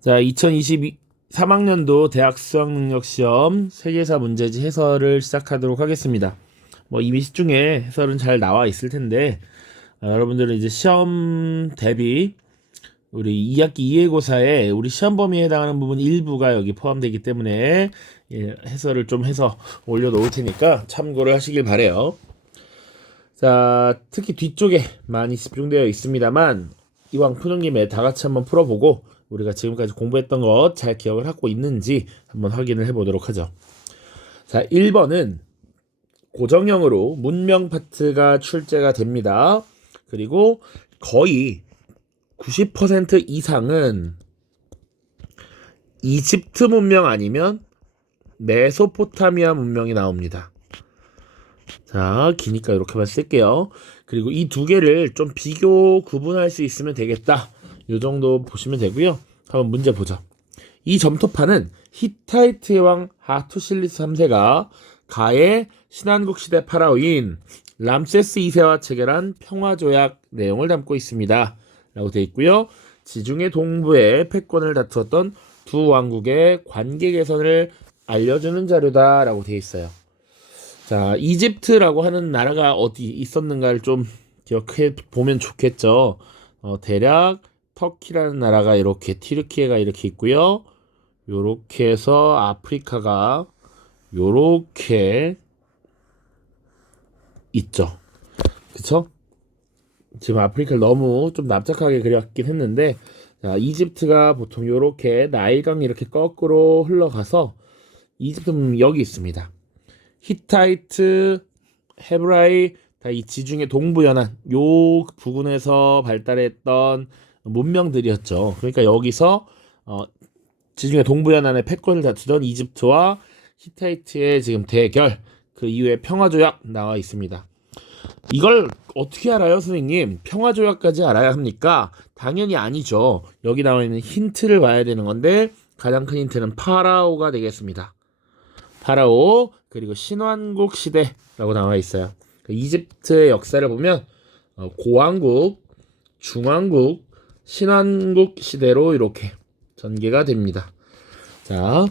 자, 3학년도 대학 수학능력시험 세계사 문제지 해설을 시작하도록 하겠습니다. 뭐 이미 시중에 해설은 잘 나와 있을 텐데 여러분들은 이제 시험 대비 우리 2학기 2회고사에 우리 시험 범위에 해당하는 부분 일부가 여기 포함되기 때문에 해설을 좀 해서 올려놓을 테니까 참고를 하시길 바래요. 자, 특히 뒤쪽에 많이 집중되어 있습니다만 이왕 푸는 김에 다 같이 한번 풀어보고 우리가 지금까지 공부했던 것 잘 기억을 하고 있는지 한번 확인을 해보도록 하죠. 자, 1번은 고정형으로 문명 파트가 출제가 됩니다. 그리고 거의 90% 이상은 이집트 문명 아니면 메소포타미아 문명이 나옵니다. 자, 기니까 이렇게만 쓸게요. 그리고 이 두 개를 좀 비교 구분할 수 있으면 되겠다. 이 정도 보시면 되고요. 한번 문제 보죠. 이 점토파는 히타이트의 왕 하투실리스 3세가 가의 신한국 시대 파라오인 람세스 2세와 체결한 평화조약 내용을 담고 있습니다. 라고 되어 있고요. 지중해 동부의 패권을 다투었던 두 왕국의 관계 개선을 알려주는 자료다 라고 되어 있어요. 자, 이집트라고 하는 나라가 어디 있었는가를 좀 기억해 보면 좋겠죠. 대략 터키라는 나라가 이렇게, 튀르키예가 이렇게 있고요. 요렇게 해서 아프리카가 요렇게 있죠. 그쵸? 지금 아프리카를 너무 좀 납작하게 그렸긴 했는데, 자, 이집트가 보통 요렇게 나일강이 이렇게 거꾸로 흘러가서 이집트는 여기 있습니다. 히타이트, 헤브라이, 다 이 지중해 동부 연안 요 부근에서 발달했던 문명들이었죠. 그러니까 여기서 지중해 동부 연안의 패권을 다투던 이집트와 히타이트의 지금 대결, 그 이후에 평화조약 나와 있습니다. 이걸 어떻게 알아요, 선생님? 평화조약까지 알아야 합니까? 당연히 아니죠. 여기 나와 있는 힌트를 봐야 되는 건데 가장 큰 힌트는 파라오가 되겠습니다. 파라오, 그리고 신왕국 시대라고 나와 있어요. 이집트의 역사를 보면 고왕국, 중왕국, 신왕국 시대로 이렇게 전개가 됩니다. 자,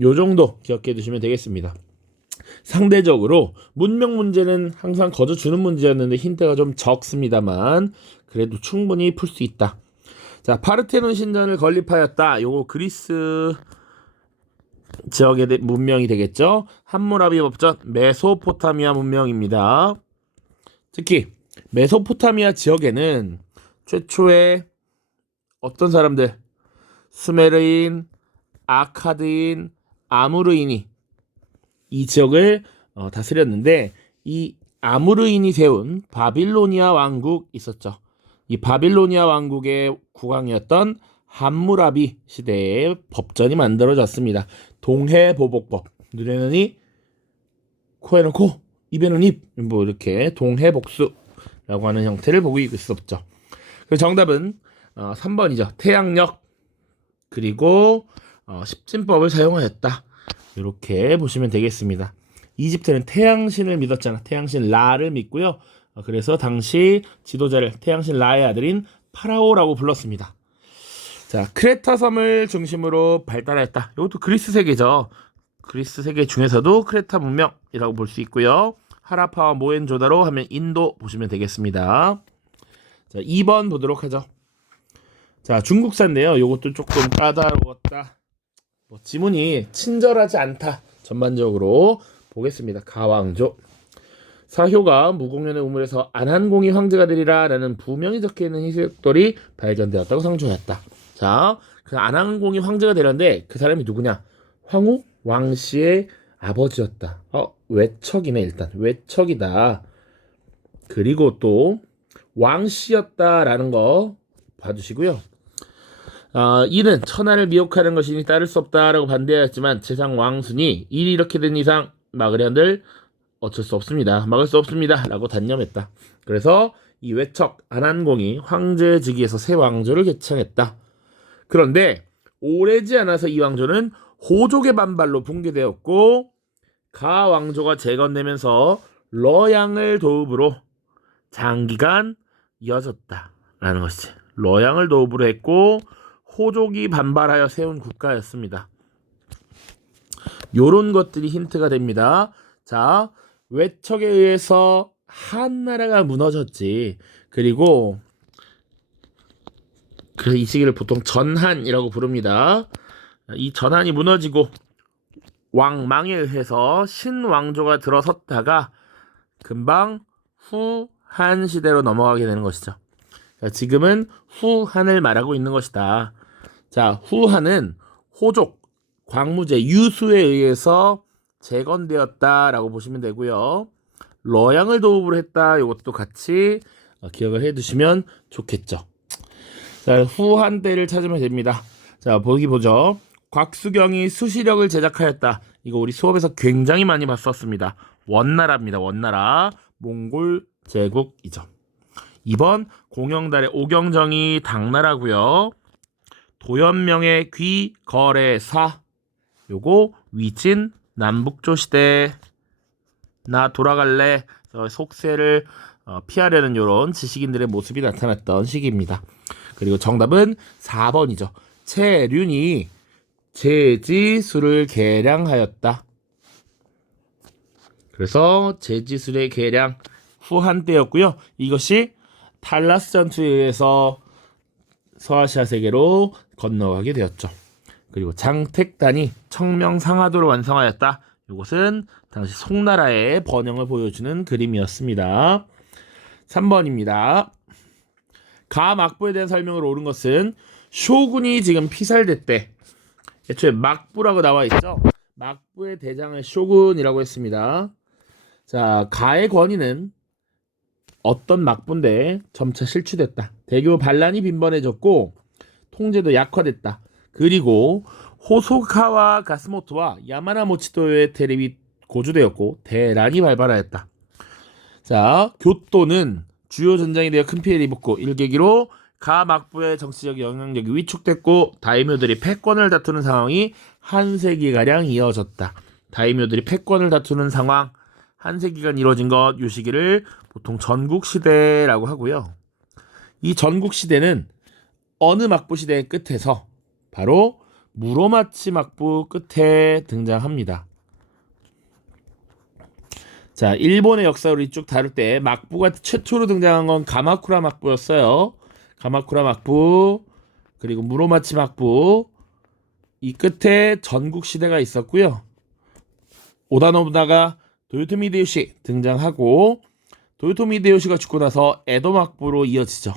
요 정도 기억해 두시면 되겠습니다. 상대적으로 문명 문제는 항상 거저 주는 문제였는데 힌트가 좀 적습니다만 그래도 충분히 풀 수 있다. 자, 파르테논 신전을 건립하였다. 요거 그리스 지역의 문명이 되겠죠. 함무라비 법전 메소포타미아 문명입니다. 특히 메소포타미아 지역에는 최초의 어떤 사람들, 수메르인, 아카드인, 아무르인이 이 지역을 다스렸는데, 이 아무르인이 세운 바빌로니아 왕국 있었죠. 이 바빌로니아 왕국의 국왕이었던 함무라비 시대에 법전이 만들어졌습니다. 동해보복법. 눈에는 이, 코에는 코, 입에는 입. 뭐 이렇게 동해복수라고 하는 형태를 보고 있었죠. 그 정답은 3번이죠. 태양력. 그리고 십진법을 사용하였다. 이렇게 보시면 되겠습니다. 이집트는 태양신을 믿었잖아. 태양신 라를 믿고요. 그래서 당시 지도자를 태양신 라의 아들인 파라오라고 불렀습니다. 자, 크레타 섬을 중심으로 발달했다. 이것도 그리스 세계죠. 그리스 세계 중에서도 크레타 문명이라고 볼 수 있고요. 하라파와 모헨조다로 하면 인도 보시면 되겠습니다. 자, 2번 보도록 하죠. 자, 중국사인데요. 이것도 조금 까다로웠다. 지문이 친절하지 않다. 전반적으로 보겠습니다. 가왕조. 사효가 무공연의 우물에서 안한공이 황제가 되리라 라는 부명이 적혀있는 희석돌이 발견되었다고 상조했다. 자, 그 안한공이 황제가 되렸는데 그 사람이 누구냐? 황후 왕씨의 아버지였다. 외척이네. 일단 외척이다. 그리고 또 왕씨였다라는 거 봐주시고요. 이는 천하를 미혹하는 것이니 따를 수 없다라고 반대하였지만 재상 왕순이 일이 이렇게 된 이상 막으려 한들 어쩔 수 없습니다. 막을 수 없습니다. 라고 단념했다. 그래서 이 외척 안한공이 황제 즉위에서 새 왕조를 개창했다. 그런데 오래지 않아서 이 왕조는 호족의 반발로 붕괴되었고 가 왕조가 재건되면서 러양을 도읍으로 장기간 이어졌다라는 것이지. 러양을 도읍으로 했고 호족이 반발하여 세운 국가였습니다. 요런 것들이 힌트가 됩니다. 자, 외척에 의해서 한나라가 무너졌지. 그리고 이 시기를 보통 전한이라고 부릅니다. 이 전한이 무너지고 왕망에 의해서 신왕조가 들어섰다가 금방 후한 시대로 넘어가게 되는 것이죠. 자, 지금은 후한을 말하고 있는 것이다. 자, 후한은 호족, 광무제, 유수에 의해서 재건되었다라고 보시면 되고요. 러양을 도읍으로 했다. 이것도 같이 기억을 해두시면 좋겠죠. 자, 후한 때를 찾으면 됩니다. 자, 보기 보죠. 곽수경이 수시력을 제작하였다. 이거 우리 수업에서 굉장히 많이 봤었습니다. 원나라입니다. 원나라. 몽골 제국이죠. 2번 공영달의 오경정이 당나라고요. 도연명의 귀거래사. 요거 위진 남북조 시대. 나 돌아갈래. 속세를 피하려는 요런 지식인들의 모습이 나타났던 시기입니다. 그리고 정답은 4번이죠. 채륜이 제지술을 개량하였다. 그래서 제지술의 개량 후한 때였고요. 이것이 탈라스 전투에 의해서 서아시아 세계로 건너가게 되었죠. 그리고 장택단이 청명상하도를 완성하였다. 이것은 당시 송나라의 번영을 보여주는 그림이었습니다. 3번입니다. 가막부에 대한 설명을 옳은 것은 쇼군이 지금 피살됐대. 애초에 막부라고 나와 있죠. 막부의 대장을 쇼군이라고 했습니다. 자, 가의 권위는 어떤 막부인데 점차 실추됐다. 대규모 반란이 빈번해졌고 통제도 약화됐다. 그리고 호소카와 가스모토와 야마나모치도의 대립이 고조되었고 대란이 발발하였다. 자, 교토는 주요 전장에 대해 큰 피해를 입었고 일계기로 가막부의 정치적 영향력이 위축됐고 다이묘들이 패권을 다투는 상황이 한 세기가량 이어졌다. 다이묘들이 패권을 다투는 상황 한 세기간 이루어진 것, 이 시기를 보통 전국시대라고 하고요. 이 전국시대는 어느 막부 시대의 끝에서 바로 무로마치 막부 끝에 등장합니다. 자, 일본의 역사를 쭉 다룰 때 막부가 최초로 등장한 건 가마쿠라 막부였어요. 가마쿠라 막부, 그리고 무로마치 막부, 이 끝에 전국시대가 있었고요. 오다노부나가 도요토미 히데요시 등장하고 도요토미 히데요시가 죽고 나서 에도 막부로 이어지죠.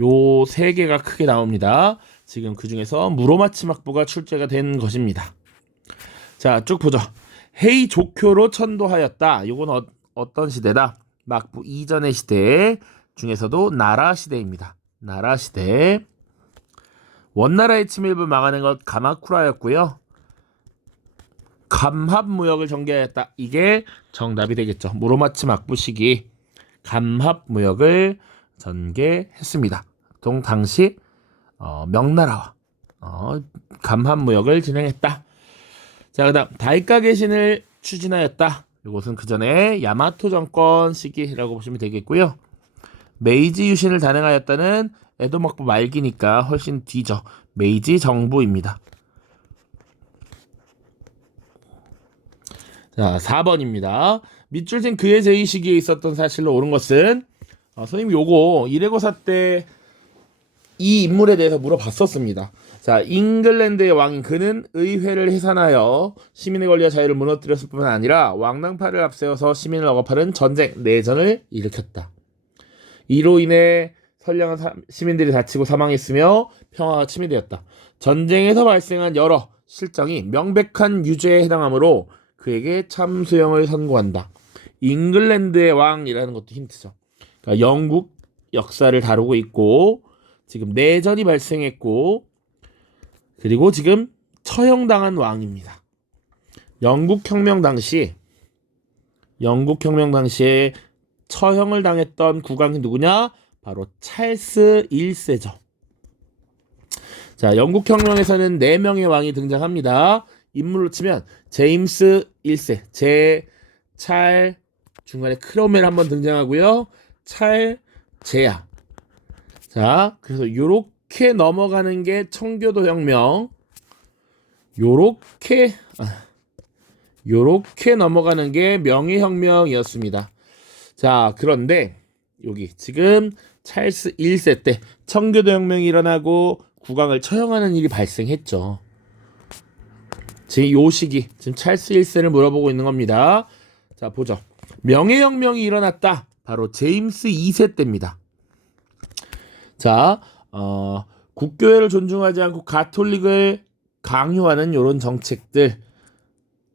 요 세 개가 크게 나옵니다. 지금 그 중에서 무로마치 막부가 출제가 된 것입니다. 자, 쭉 보죠. 헤이 조쿄로 천도하였다. 요건 어떤 시대다? 막부 이전의 시대 중에서도 나라 시대입니다. 나라 시대. 원나라의 침입을 막아낸 것 가마쿠라였고요. 감합무역을 전개하였다. 이게 정답이 되겠죠. 무로마치 막부 시기 감합무역을 전개했습니다. 동 당시 명나라와 감합무역을 진행했다. 자, 그다음 다이카게 신을 추진하였다. 이것은 그 전에 야마토 정권 시기라고 보시면 되겠고요. 메이지 유신을 단행하였다는 에도 막부 말기니까 훨씬 뒤죠. 메이지 정부입니다. 자, 4번입니다. 밑줄 진 그의 제위 시기에 있었던 사실로 옳은 것은 선생님 요거 이레고사 때 이 인물에 대해서 물어봤었습니다. 자, 잉글랜드의 왕인 그는 의회를 해산하여 시민의 권리와 자유를 무너뜨렸을 뿐만 아니라 왕당파를 앞세워서 시민을 억압하는 전쟁, 내전을 일으켰다. 이로 인해 선량한 시민들이 다치고 사망했으며 평화가 침해되었다. 전쟁에서 발생한 여러 실정이 명백한 유죄에 해당하므로 그에게 참수형을 선고한다. 잉글랜드의 왕이라는 것도 힌트죠. 그러니까 영국 역사를 다루고 있고 지금 내전이 발생했고 그리고 지금 처형당한 왕입니다. 영국혁명 당시에 처형을 당했던 국왕이 누구냐? 바로 찰스 1세죠. 자, 영국혁명에서는 4명의 왕이 등장합니다. 인물로 치면 제임스 1세, 찰, 중간에 크롬웰 한번 등장하고요. 찰, 제야. 자, 그래서 요렇게 넘어가는 게 청교도 혁명. 요렇게 넘어가는 게 명예혁명이었습니다. 자, 그런데 여기 지금 찰스 1세 때 청교도 혁명이 일어나고 국왕을 처형하는 일이 발생했죠. 지금 요 시기, 지금 찰스 1세를 물어보고 있는 겁니다. 자, 보죠. 명예혁명이 일어났다. 바로 제임스 2세 때입니다. 자, 국교회를 존중하지 않고 가톨릭을 강요하는 이런 정책들,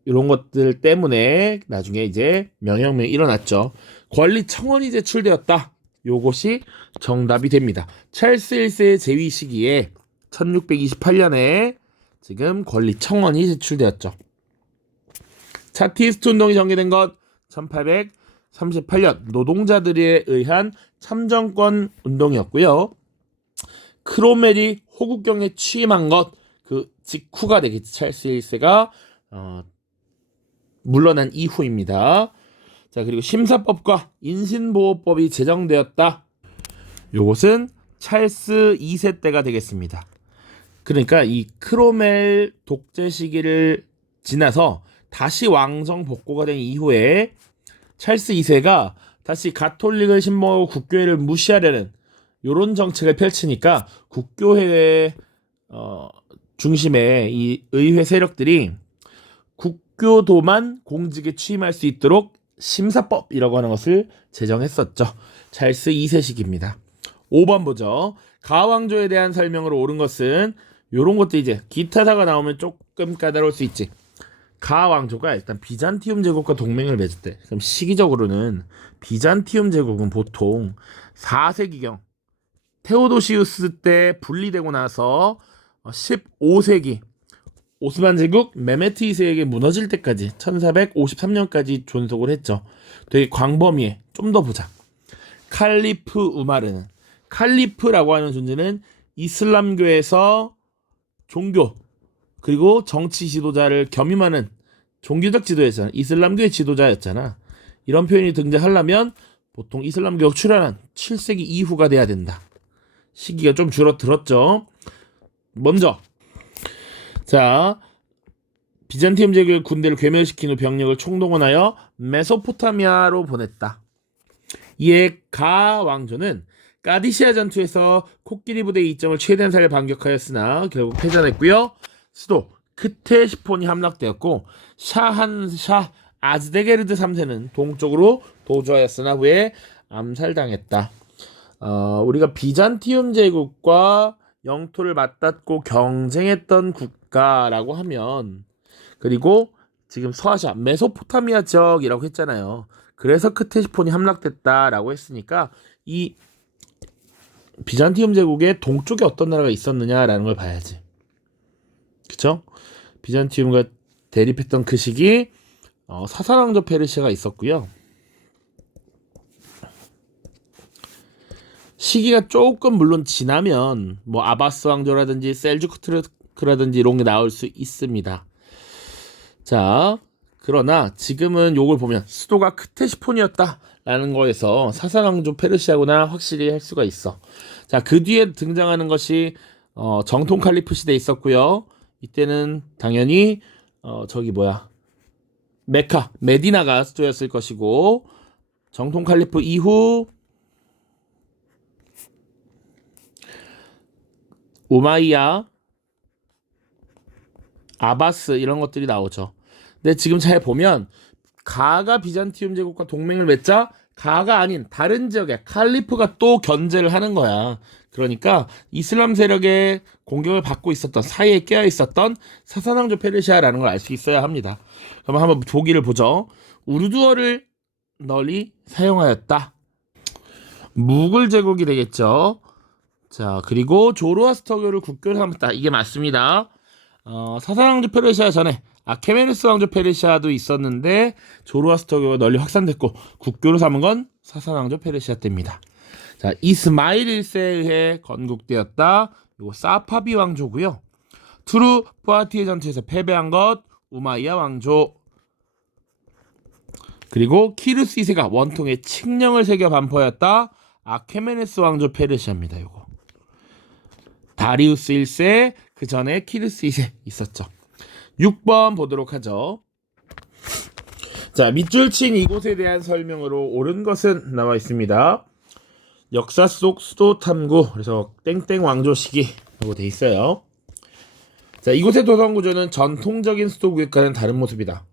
이런 것들 때문에 나중에 이제 명예혁명이 일어났죠. 권리 청원이 제출되었다. 요것이 정답이 됩니다. 찰스 1세의 재위 시기에 1628년에 지금 권리 청원이 제출되었죠. 차티스트 운동이 전개된 것 1838년 노동자들에 의한 참정권 운동이었고요. 크롬웰이 호국경에 취임한 것 그 직후가 되겠지. 찰스 1세가 물러난 이후입니다. 자, 그리고 심사법과 인신보호법이 제정되었다. 요것은 찰스 2세 때가 되겠습니다. 그러니까 이 크롬웰 독재 시기를 지나서 다시 왕정 복고가 된 이후에 찰스 2세가 다시 가톨릭을 신봉하고 국교회를 무시하려는 이런 정책을 펼치니까 국교회 중심의 이 의회 세력들이 국교도만 공직에 취임할 수 있도록 심사법이라고 하는 것을 제정했었죠. 찰스 2세 시기입니다. 5번 보죠. 가왕조에 대한 설명으로 옳은 것은 요런 것도 이제 기타사가 나오면 조금 까다로울 수 있지. 가왕조가 일단 비잔티움 제국과 동맹을 맺었대. 그럼 시기적으로는 비잔티움 제국은 보통 4세기경 테오도시우스 때 분리되고 나서 15세기 오스만 제국 메메트 2세에게 무너질 때까지 1453년까지 존속을 했죠. 되게 광범위해. 좀 더 보자. 칼리프 우마르는, 칼리프라고 하는 존재는 이슬람교에서 종교 그리고 정치 지도자를 겸임하는 종교적 지도였잖아. 이슬람교의 지도자였잖아. 이런 표현이 등장하려면 보통 이슬람교가 출현한 7세기 이후가 돼야 된다. 시기가 좀 줄어들었죠. 먼저 자, 비잔티움 제국의 군대를 괴멸시킨 후 병력을 총동원하여 메소포타미아로 보냈다. 이에 가 왕조는 까디시아 전투에서 코끼리 부대의 이점을 최대한 살려 반격하였으나 결국 패전했고요. 수도 크테시폰이 함락되었고 샤 아즈데게르드 3세는 동쪽으로 도주하였으나 후에 암살당했다. 우리가 비잔티움 제국과 영토를 맞닿고 경쟁했던 국가라고 하면, 그리고 지금 서아시아 메소포타미아 지역이라고 했잖아요. 그래서 크테시폰이 함락됐다라고 했으니까 이 비잔티움 제국의 동쪽에 어떤 나라가 있었느냐라는 걸 봐야지. 그쵸? 비잔티움과 대립했던 그 시기 사사왕조 페르시아가 있었고요. 시기가 조금 물론 지나면 뭐 아바스 왕조라든지 셀주크 투르크라든지 이런 게 나올 수 있습니다. 자, 그러나 지금은 요걸 보면 수도가 크테시폰이었다라는 거에서 사사왕조 페르시아구나 확실히 할 수가 있어. 자, 그 뒤에 등장하는 것이 정통 칼리프 시대에 있었고요. 이때는 당연히 메카, 메디나가 수도였을 것이고, 정통 칼리프 이후 우마이야, 아바스 이런 것들이 나오죠. 근데 지금 잘 보면 가가 비잔티움 제국과 동맹을 맺자 가가 아닌 다른 지역에 칼리프가 또 견제를 하는 거야. 그러니까 이슬람 세력의 공격을 받고 있었던, 사이에 끼어 있었던 사사왕조 페르시아라는 걸 알 수 있어야 합니다. 그럼 한번 보기를 보죠. 우르두어를 널리 사용하였다. 무굴 제국이 되겠죠. 자, 그리고 조로아스터교를 국교로 삼았다. 이게 맞습니다. 사사왕조 페르시아 전에 아케메네스 왕조 페르시아도 있었는데 조로아스터교가 널리 확산됐고 국교로 삼은 건 사사왕조 페르시아 때입니다. 자, 이스마일 1세에 의해 건국되었다. 이거 사파비 왕조고요. 투르 푸아티에 전투에서 패배한 것 우마이야 왕조. 그리고 키루스 2세가 원통에 칙령을 새겨 반포하였다. 아케메네스 왕조 페르시아입니다. 요거. 다리우스 1세, 그 전에 키르스 2세 있었죠. 6번 보도록 하죠. 자, 밑줄 친 이곳에 대한 설명으로 옳은 것은 나와 있습니다. 역사 속 수도 탐구, 그래서 땡땡 왕조 시기라고 돼 있어요. 자, 이곳의 도성 구조는 전통적인 수도 구역과는 다른 모습이다.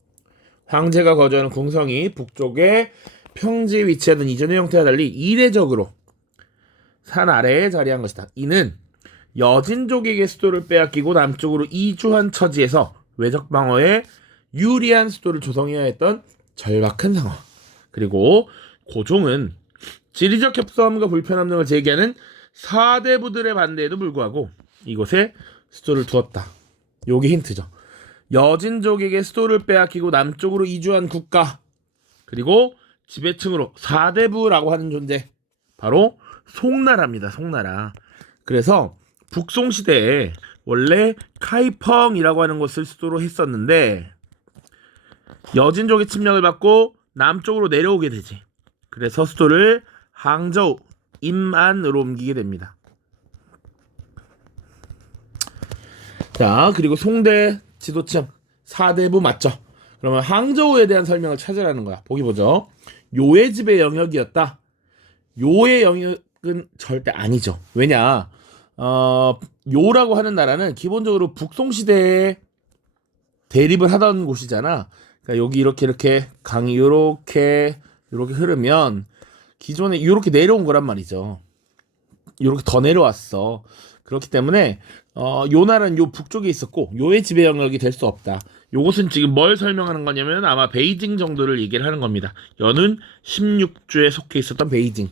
황제가 거주하는 궁성이 북쪽에 평지에 위치하던 이전의 형태와 달리 이례적으로 산 아래에 자리한 것이다. 이는 여진족에게 수도를 빼앗기고 남쪽으로 이주한 처지에서 외적 방어에 유리한 수도를 조성해야 했던 절박한 상황. 그리고 고종은 지리적 협소함과 불편함 등을 제기하는 사대부들의 반대에도 불구하고 이곳에 수도를 두었다. 요게 힌트죠. 여진족에게 수도를 빼앗기고 남쪽으로 이주한 국가, 그리고 지배층으로 사대부라고 하는 존재, 바로 송나라입니다. 송나라. 그래서 북송시대에 원래 카이펑이라고 하는 곳을 수도로 했었는데 여진족의 침략을 받고 남쪽으로 내려오게 되지. 그래서 수도를 항저우, 임안으로 옮기게 됩니다. 자, 그리고 송대 지도층 사대부 맞죠? 그러면 항저우에 대한 설명을 찾으라는 거야. 보기 보죠. 요의 지배 영역이었다. 요의 영역은 절대 아니죠. 왜냐? 요라고 하는 나라는 기본적으로 북송시대에 대립을 하던 곳이잖아. 그러니까 여기 이렇게 강이 이렇게 흐르면 기존에 이렇게 내려온 거란 말이죠. 이렇게 더 내려왔어. 그렇기 때문에 요 나라는 요 북쪽에 있었고 요의 지배 영역이 될 수 없다. 요것은 지금 뭘 설명하는 거냐면 아마 베이징 정도를 얘기를 하는 겁니다. 여는 16주에 속해 있었던 베이징.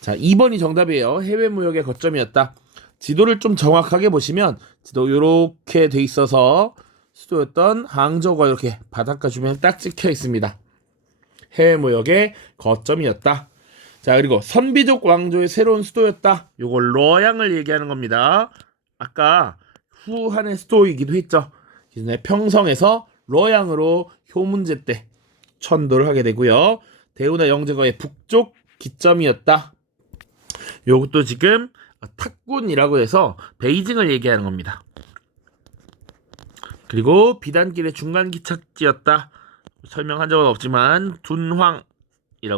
자, 2번이 정답이에요. 해외 무역의 거점이었다. 지도를 좀 정확하게 보시면 지도 요렇게 돼 있어서 수도였던 항저우가 이렇게 바닷가 주변에 딱 찍혀 있습니다. 해외 무역의 거점이었다. 자, 그리고 선비족 왕조의 새로운 수도였다. 요거 러양을 얘기하는 겁니다. 아까 후한의 수도이기도 했죠. 기존에 평성에서 러양으로 효문제 때 천도를 하게 되고요. 대우나 영제거의 북쪽 기점이었다. 요것도 지금 탁군이라고 해서 베이징을 얘기하는 겁니다. 그리고 비단길의 중간 기착지였다. 설명한 적은 없지만 둔황이라고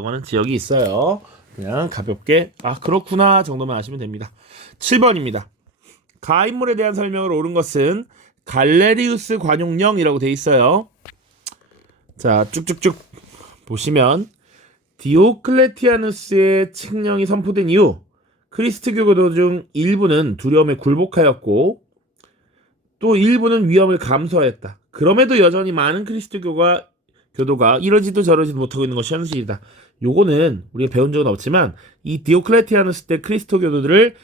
하는 지역이 있어요. 그냥 가볍게 그렇구나 정도만 아시면 됩니다. 7번입니다. 가인물에 대한 설명을 옳은 것은 갈레리우스 관용령이라고 돼 있어요. 자, 쭉쭉쭉 보시면 디오클레티아누스의 칙령이 선포된 이후 크리스트교 교도 중 일부는 두려움에 굴복하였고 또 일부는 위험을 감수하였다. 그럼에도 여전히 많은 교도가 이러지도 저러지도 못하고 있는 것이 현실이다. 요거는 우리가 배운 적은 없지만 이 디오클레티아누스 때 크리스토 교도들을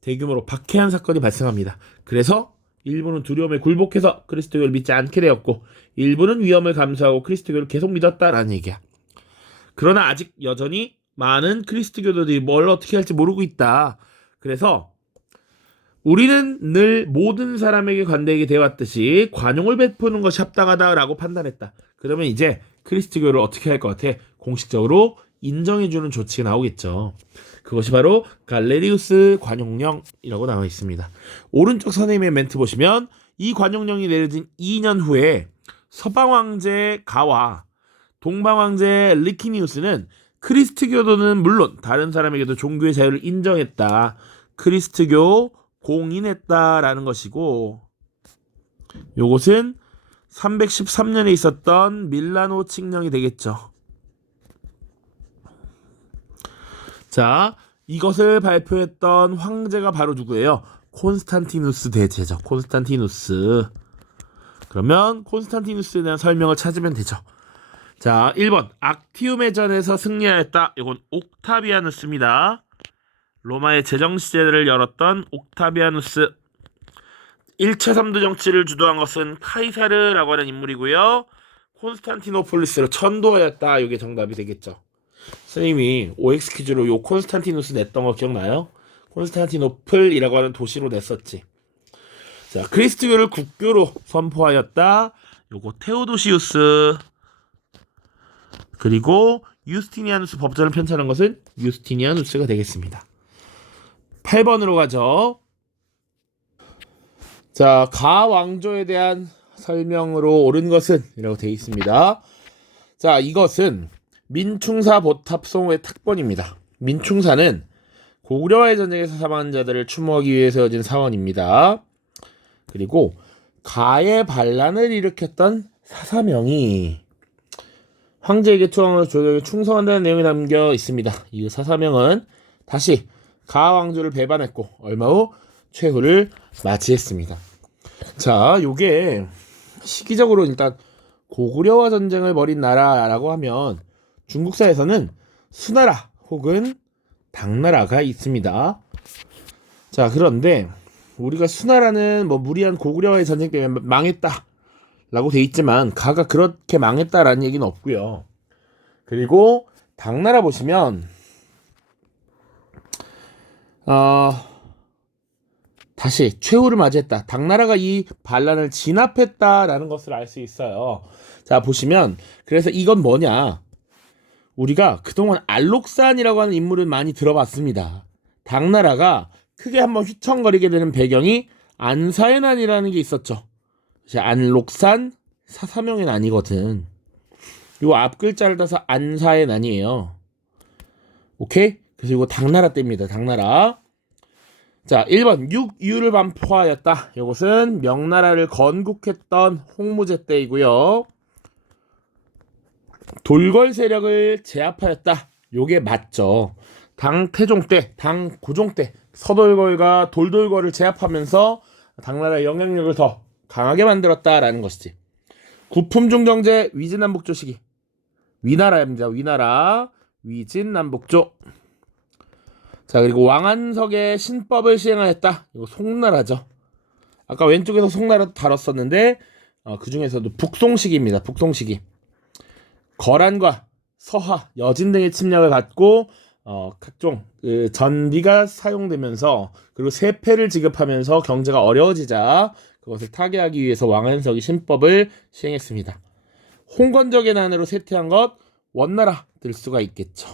대규모로 박해한 사건이 발생합니다. 그래서 일부는 두려움에 굴복해서 그리스도교를 믿지 않게 되었고 일부는 위험을 감수하고 그리스도교를 계속 믿었다라는 얘기야. 그러나 아직 여전히 많은 그리스도교도들이 뭘 어떻게 할지 모르고 있다. 그래서 우리는 늘 모든 사람에게 관대하게 되어왔듯이 관용을 베푸는 것이 합당하다라고 판단했다. 그러면 이제 그리스도교를 어떻게 할 것 같아? 공식적으로 인정해주는 조치가 나오겠죠. 그것이 바로 갈레리우스 관용령이라고 나와 있습니다. 오른쪽 선생님의 멘트 보시면 이 관용령이 내려진 2년 후에 서방 황제 가와 동방 황제 리키니우스는 크리스트교도는 물론 다른 사람에게도 종교의 자유를 인정했다. 크리스트교 공인했다라는 것이고 요것은 313년에 있었던 밀라노 칙령이 되겠죠. 자, 이것을 발표했던 황제가 바로 누구예요? 콘스탄티누스 대제죠. 콘스탄티누스. 그러면 콘스탄티누스에 대한 설명을 찾으면 되죠. 자, 1번 악티움의 전에서 승리하였다. 이건 옥타비아누스입니다. 로마의 제정시대를 열었던 옥타비아누스. 1차 3두 정치를 주도한 것은 카이사르라고 하는 인물이고요. 콘스탄티노폴리스를 천도하였다. 이게 정답이 되겠죠. 선생님이 OX 퀴즈로 요 콘스탄티누스 냈던 거 기억나요? 콘스탄티노플이라고 하는 도시로 냈었지. 자, 그리스도교를 국교로 선포하였다. 요거 테오도시우스. 그리고 유스티니아누스 법전을 편찬한 것은 유스티니아누스가 되겠습니다. 8번으로 가죠. 자, 가왕조에 대한 설명으로 옳은 것은 이라고 되어 있습니다. 자, 이것은 민충사 보탑송의 특본입니다. 민충사는 고구려와의 전쟁에서 사망한 자들을 추모하기 위해서 세워진 사원입니다. 그리고 가의 반란을 일으켰던 사사명이 황제에게 투항으로 조정에 충성한다는 내용이 담겨 있습니다. 이 사사명은 다시 가왕조를 배반했고 얼마 후 최후를 맞이했습니다. 자, 요게 시기적으로 일단 고구려와 전쟁을 벌인 나라라고 하면 중국사에서는 수나라 혹은 당나라가 있습니다. 자, 그런데 우리가 수나라는 뭐 무리한 고구려와의 전쟁 때문에 망했다 라고 돼 있지만 가가 그렇게 망했다라는 얘기는 없고요. 그리고 당나라 보시면 다시 최후를 맞이했다. 당나라가 이 반란을 진압했다라는 것을 알 수 있어요. 자, 보시면 그래서 이건 뭐냐? 우리가 그동안 알록산이라고 하는 인물을 많이 들어봤습니다. 당나라가 크게 한번 휘청거리게 되는 배경이 안사의 난이라는 게 있었죠. 안록산 사사명의 난이거든. 요 앞 글자를 따서 안사의 난이에요. 오케이? 그래서 이거 당나라 때입니다. 당나라. 자, 1번 육유를 반포하였다. 이것은 명나라를 건국했던 홍무제 때이고요. 돌궐 세력을 제압하였다. 요게 맞죠. 당 태종 때, 당 고종 때 서돌궐과 돌돌궐을 제압하면서 당나라의 영향력을 더 강하게 만들었다라는 것이지. 구품중정제 위진남북조 시기. 위나라입니다. 위나라 위진남북조. 자, 그리고 왕안석의 신법을 시행하였다. 이거 송나라죠. 아까 왼쪽에서 송나라 다뤘었는데 그 중에서도 북송시기입니다. 북송시기. 거란과 서하, 여진 등의 침략을 받고 각종 전비가 사용되면서 그리고 세패를 지급하면서 경제가 어려워지자 그것을 타개하기 위해서 왕안석이 신법을 시행했습니다. 홍건적의 난으로 쇠퇴한 것 원나라 들 수가 있겠죠.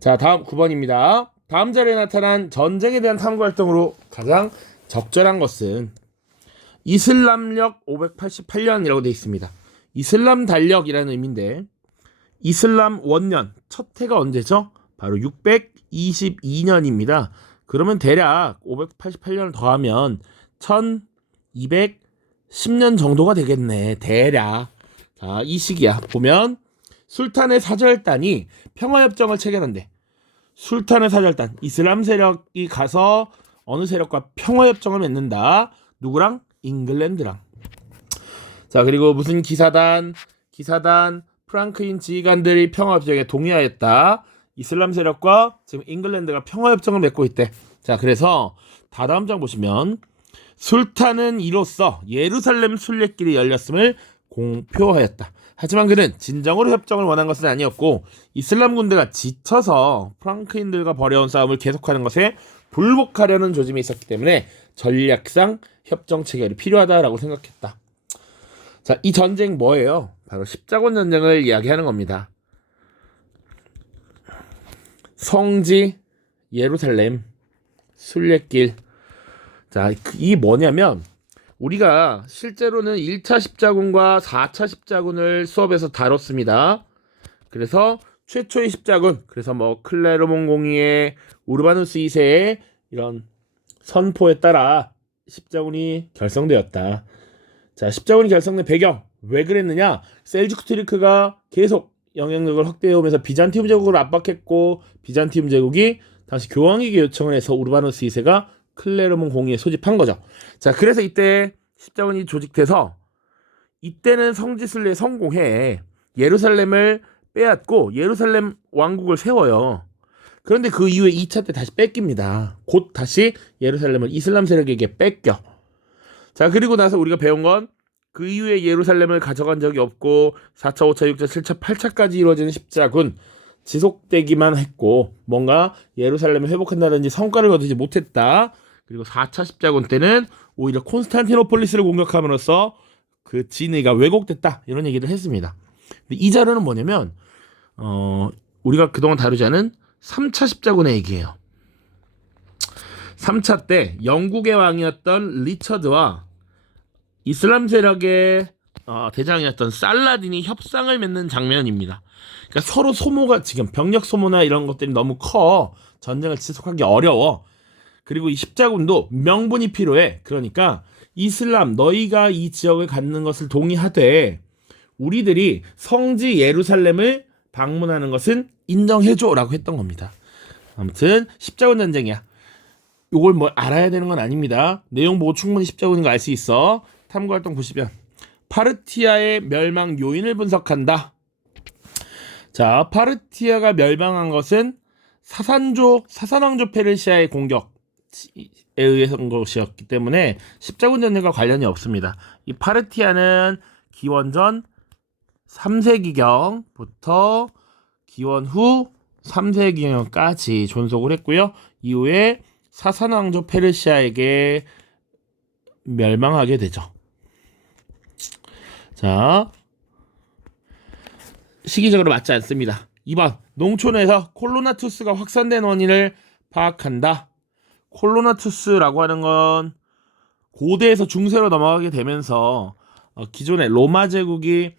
자, 다음 9번입니다. 다음 자리에 나타난 전쟁에 대한 탐구활동으로 가장 적절한 것은 이슬람력 588년이라고 되어 있습니다. 이슬람 달력이라는 의미인데 이슬람 원년 첫 해가 언제죠? 바로 622년입니다. 그러면 대략 588년을 더하면 1210년 정도가 되겠네. 대략. 자, 이 시기야. 보면 술탄의 사절단이 평화협정을 체결한대. 술탄의 사절단, 이슬람 세력이 가서 어느 세력과 평화협정을 맺는다. 누구랑? 잉글랜드랑. 자, 그리고 무슨 기사단, 프랑크인 지휘관들이 평화협정에 동의하였다. 이슬람 세력과 지금 잉글랜드가 평화협정을 맺고 있대. 자, 그래서 다음 장 보시면 술탄은 이로써 예루살렘 순례길이 열렸음을 공표하였다. 하지만 그는 진정으로 협정을 원한 것은 아니었고 이슬람 군대가 지쳐서 프랑크인들과 벌여온 싸움을 계속하는 것에 불복하려는 조짐이 있었기 때문에 전략상 협정 체결이 필요하다라고 생각했다. 자, 이 전쟁 뭐예요? 바로 십자군 전쟁을 이야기하는 겁니다. 성지, 예루살렘, 순례길. 자, 이 뭐냐면 우리가 실제로는 1차 십자군과 4차 십자군을 수업에서 다뤘습니다. 그래서 최초의 십자군, 그래서 뭐 클레르몬 공의의 우르바누스 2세의 이런 선포에 따라 십자군이 결성되었다. 자, 십자군이 결성된 배경 왜 그랬느냐? 셀주크 투르크가 계속 영향력을 확대해오면서 비잔티움 제국을 압박했고 비잔티움 제국이 당시 교황에게 요청을 해서 우르바누스 2세가 클레르몬 공의에 소집한 거죠. 자, 그래서 이때 십자군이 조직돼서 이때는 성지순례에 성공해 예루살렘을 빼앗고 예루살렘 왕국을 세워요. 그런데 그 이후에 2차 때 다시 뺏깁니다. 곧 다시 예루살렘을 이슬람 세력에게 뺏겨. 자, 그리고 나서 우리가 배운 건 그 이후에 예루살렘을 가져간 적이 없고 4차, 5차, 6차, 7차, 8차까지 이루어지는 십자군 지속되기만 했고 뭔가 예루살렘을 회복한다든지 성과를 거두지 못했다. 그리고 4차 십자군 때는 오히려 콘스탄티노폴리스를 공격함으로써 그 진의가 왜곡됐다. 이런 얘기를 했습니다. 근데 이 자료는 뭐냐면 우리가 그동안 다루지 않은 3차 십자군의 얘기예요. 3차 때 영국의 왕이었던 리처드와 이슬람 세력의 대장이었던 살라딘이 협상을 맺는 장면입니다. 그러니까 서로 소모가 지금 병력 소모나 이런 것들이 너무 커. 전쟁을 지속하기 어려워. 그리고 이 십자군도 명분이 필요해. 그러니까 이슬람 너희가 이 지역을 갖는 것을 동의하되 우리들이 성지 예루살렘을 방문하는 것은 인정해줘라고 했던 겁니다. 아무튼 십자군 전쟁이야. 요걸 뭐 알아야 되는 건 아닙니다. 내용 보고 충분히 십자군인 거 알 수 있어. 탐구활동 보시면 파르티아의 멸망 요인을 분석한다. 자, 파르티아가 멸망한 것은 사산왕조 페르시아의 공격에 의해서인 것이었기 때문에 십자군 전쟁과 관련이 없습니다. 이 파르티아는 기원전 3세기경부터 기원 후 3세기경까지 존속을 했고요. 이후에 사산왕조 페르시아에게 멸망하게 되죠. 자, 시기적으로 맞지 않습니다. 2번, 농촌에서 콜로나투스가 확산된 원인을 파악한다. 콜로나투스라고 하는 건 고대에서 중세로 넘어가게 되면서 기존의 로마 제국이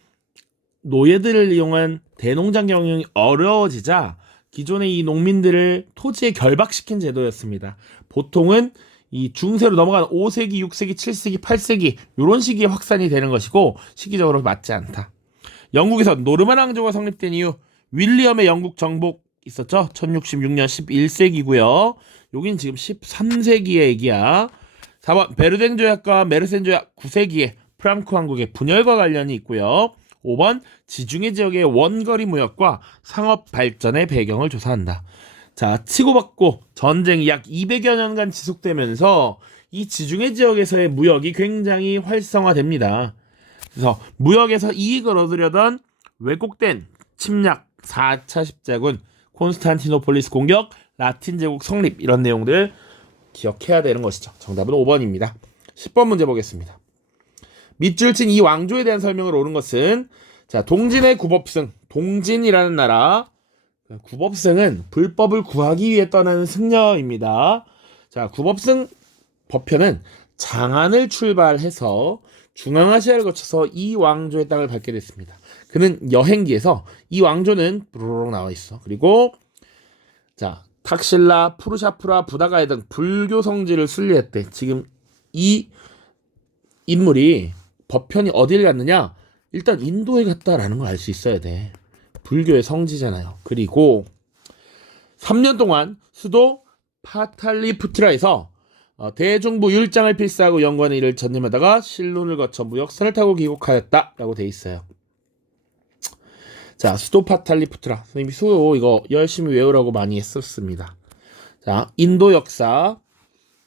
노예들을 이용한 대농장 경영이 어려워지자 기존의 이 농민들을 토지에 결박시킨 제도였습니다. 보통은 이 중세로 넘어가는 5세기, 6세기, 7세기, 8세기 이런 시기에 확산이 되는 것이고 시기적으로 맞지 않다. 영국에서 노르만 왕조가 성립된 이후 윌리엄의 영국 정복 있었죠. 1066년 11세기고요. 여긴 지금 13세기의 얘기야. 4번 베르댕 조약과 메르센 조약 9세기에 프랑크 왕국의 분열과 관련이 있고요. 5번 지중해 지역의 원거리 무역과 상업 발전의 배경을 조사한다. 자, 치고받고 전쟁이 약 200여 년간 지속되면서 이 지중해 지역에서의 무역이 굉장히 활성화됩니다. 그래서 무역에서 이익을 얻으려던 왜곡된 침략, 4차 십자군, 콘스탄티노폴리스 공격, 라틴 제국 성립 이런 내용들 기억해야 되는 것이죠. 정답은 5번입니다. 10번 문제 보겠습니다. 밑줄 친 이 왕조에 대한 설명을 옳은 것은 자, 동진의 구법승, 동진이라는 나라 구법승은 불법을 구하기 위해 떠나는 승려입니다. 자, 구법승 법편은 장안을 출발해서 중앙아시아를 거쳐서 이 왕조의 땅을 밟게 됐습니다. 그는 여행기에서 이 왕조는 부르륵 나와 있어. 그리고 자, 탁실라, 푸르샤프라, 부다가에 등 불교 성지를 순례했대. 지금 이 인물이 법편이 어디를 갔느냐? 일단 인도에 갔다라는 걸 알 수 있어야 돼. 불교의 성지잖아요. 그리고 3년 동안 수도 파탈리푸트라에서 대중부 율장을 필사하고 연구하는 일을 전념하다가 실론을 거쳐 무역선을 타고 귀국하였다라고 돼 있어요. 자, 수도 파탈리푸트라. 선생님이 수도 이거 열심히 외우라고 많이 했었습니다. 자, 인도 역사,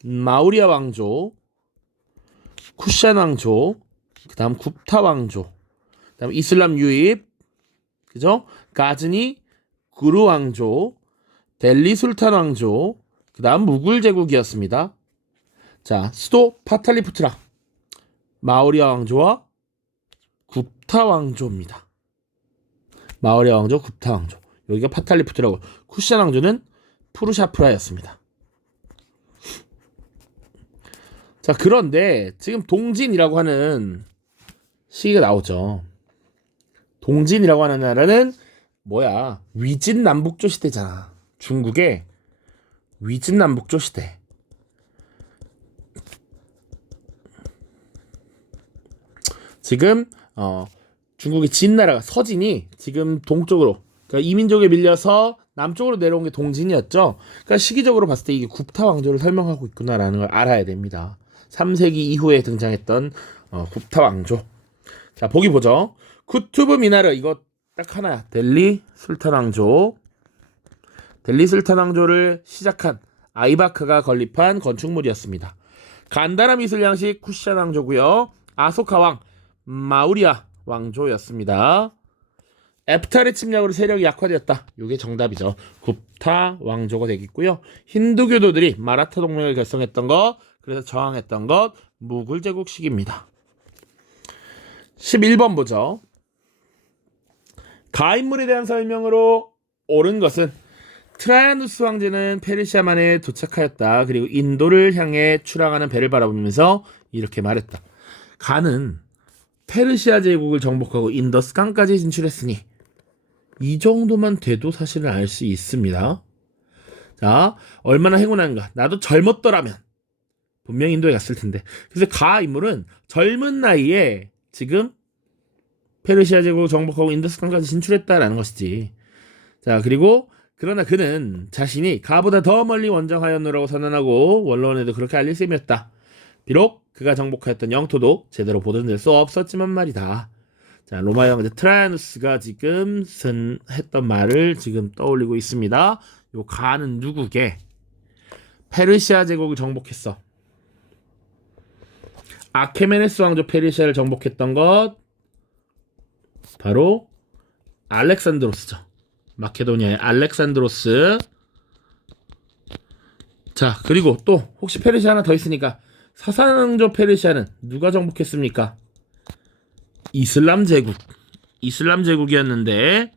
마우리아 왕조, 쿠샨 왕조, 그 다음 굽타 왕조, 그 다음 이슬람 유입, 그죠? 가즈니, 구루 왕조, 델리 술탄 왕조, 그 다음 무굴 제국이었습니다. 자, 수도 파탈리푸트라, 마우리아 왕조와 굽타 왕조입니다. 마우리아 왕조, 굽타 왕조. 여기가 파탈리푸트라고. 쿠샨 왕조는 푸르샤프라였습니다. 자, 그런데 지금 동진이라고 하는 시기가 나오죠. 동진이라고 하는 나라는 뭐야? 위진남북조 시대잖아. 중국의 위진남북조 시대. 지금 중국의 진나라가 서진이 지금 동쪽으로 그러니까 이민족에 밀려서 남쪽으로 내려온 게 동진이었죠. 그러니까 시기적으로 봤을 때 이게 굽타 왕조를 설명하고 있구나라는 걸 알아야 됩니다. 3세기 이후에 등장했던 굽타 왕조. 자, 보기 보죠. 쿠투브 미나르 이거 딱 하나야. 델리 술탄 왕조. 델리 술탄 왕조를 시작한 아이바크가 건립한 건축물이었습니다. 간다라 미술 양식 쿠샨 왕조고요. 아소카 왕 마우리아 왕조였습니다. 에프타르 침략으로 세력이 약화되었다. 이게 정답이죠. 굽타 왕조가 되겠고요. 힌두교도들이 마라타 동맹을 결성했던 것, 그래서 저항했던 것, 무굴 제국 시기입니다. 11번 보죠. 가인물에 대한 설명으로 옳은 것은 트라이아누스 황제는 페르시아만에 도착하였다. 그리고 인도를 향해 출항하는 배를 바라보면서 이렇게 말했다. 가는 페르시아 제국을 정복하고 인더스강까지 진출했으니 이 정도만 돼도 사실은 알 수 있습니다. 자, 얼마나 행운한가. 나도 젊었더라면 분명 인도에 갔을 텐데. 그래서 가 인물은 젊은 나이에 지금 페르시아 제국을 정복하고 인더스강까지 진출했다라는 것이지. 자, 그리고 그러나 그는 자신이 가보다 더 멀리 원정하였노라고 선언하고 원로원에도 그렇게 알릴 셈이었다. 비록 그가 정복하였던 영토도 제대로 보존될 수 없었지만 말이다. 자, 로마 황제 트라이아누스가 지금 했던 말을 지금 떠올리고 있습니다. 요 가는 누구게? 페르시아 제국을 정복했어. 아케메네스 왕조 페르시아를 정복했던 것 바로 알렉산드로스죠. 마케도니아의 알렉산드로스. 자, 그리고 또 혹시 페르시아 하나 더 있으니까 사상왕조 페르시아는 누가 정복했습니까? 이슬람 제국. 이슬람 제국이었는데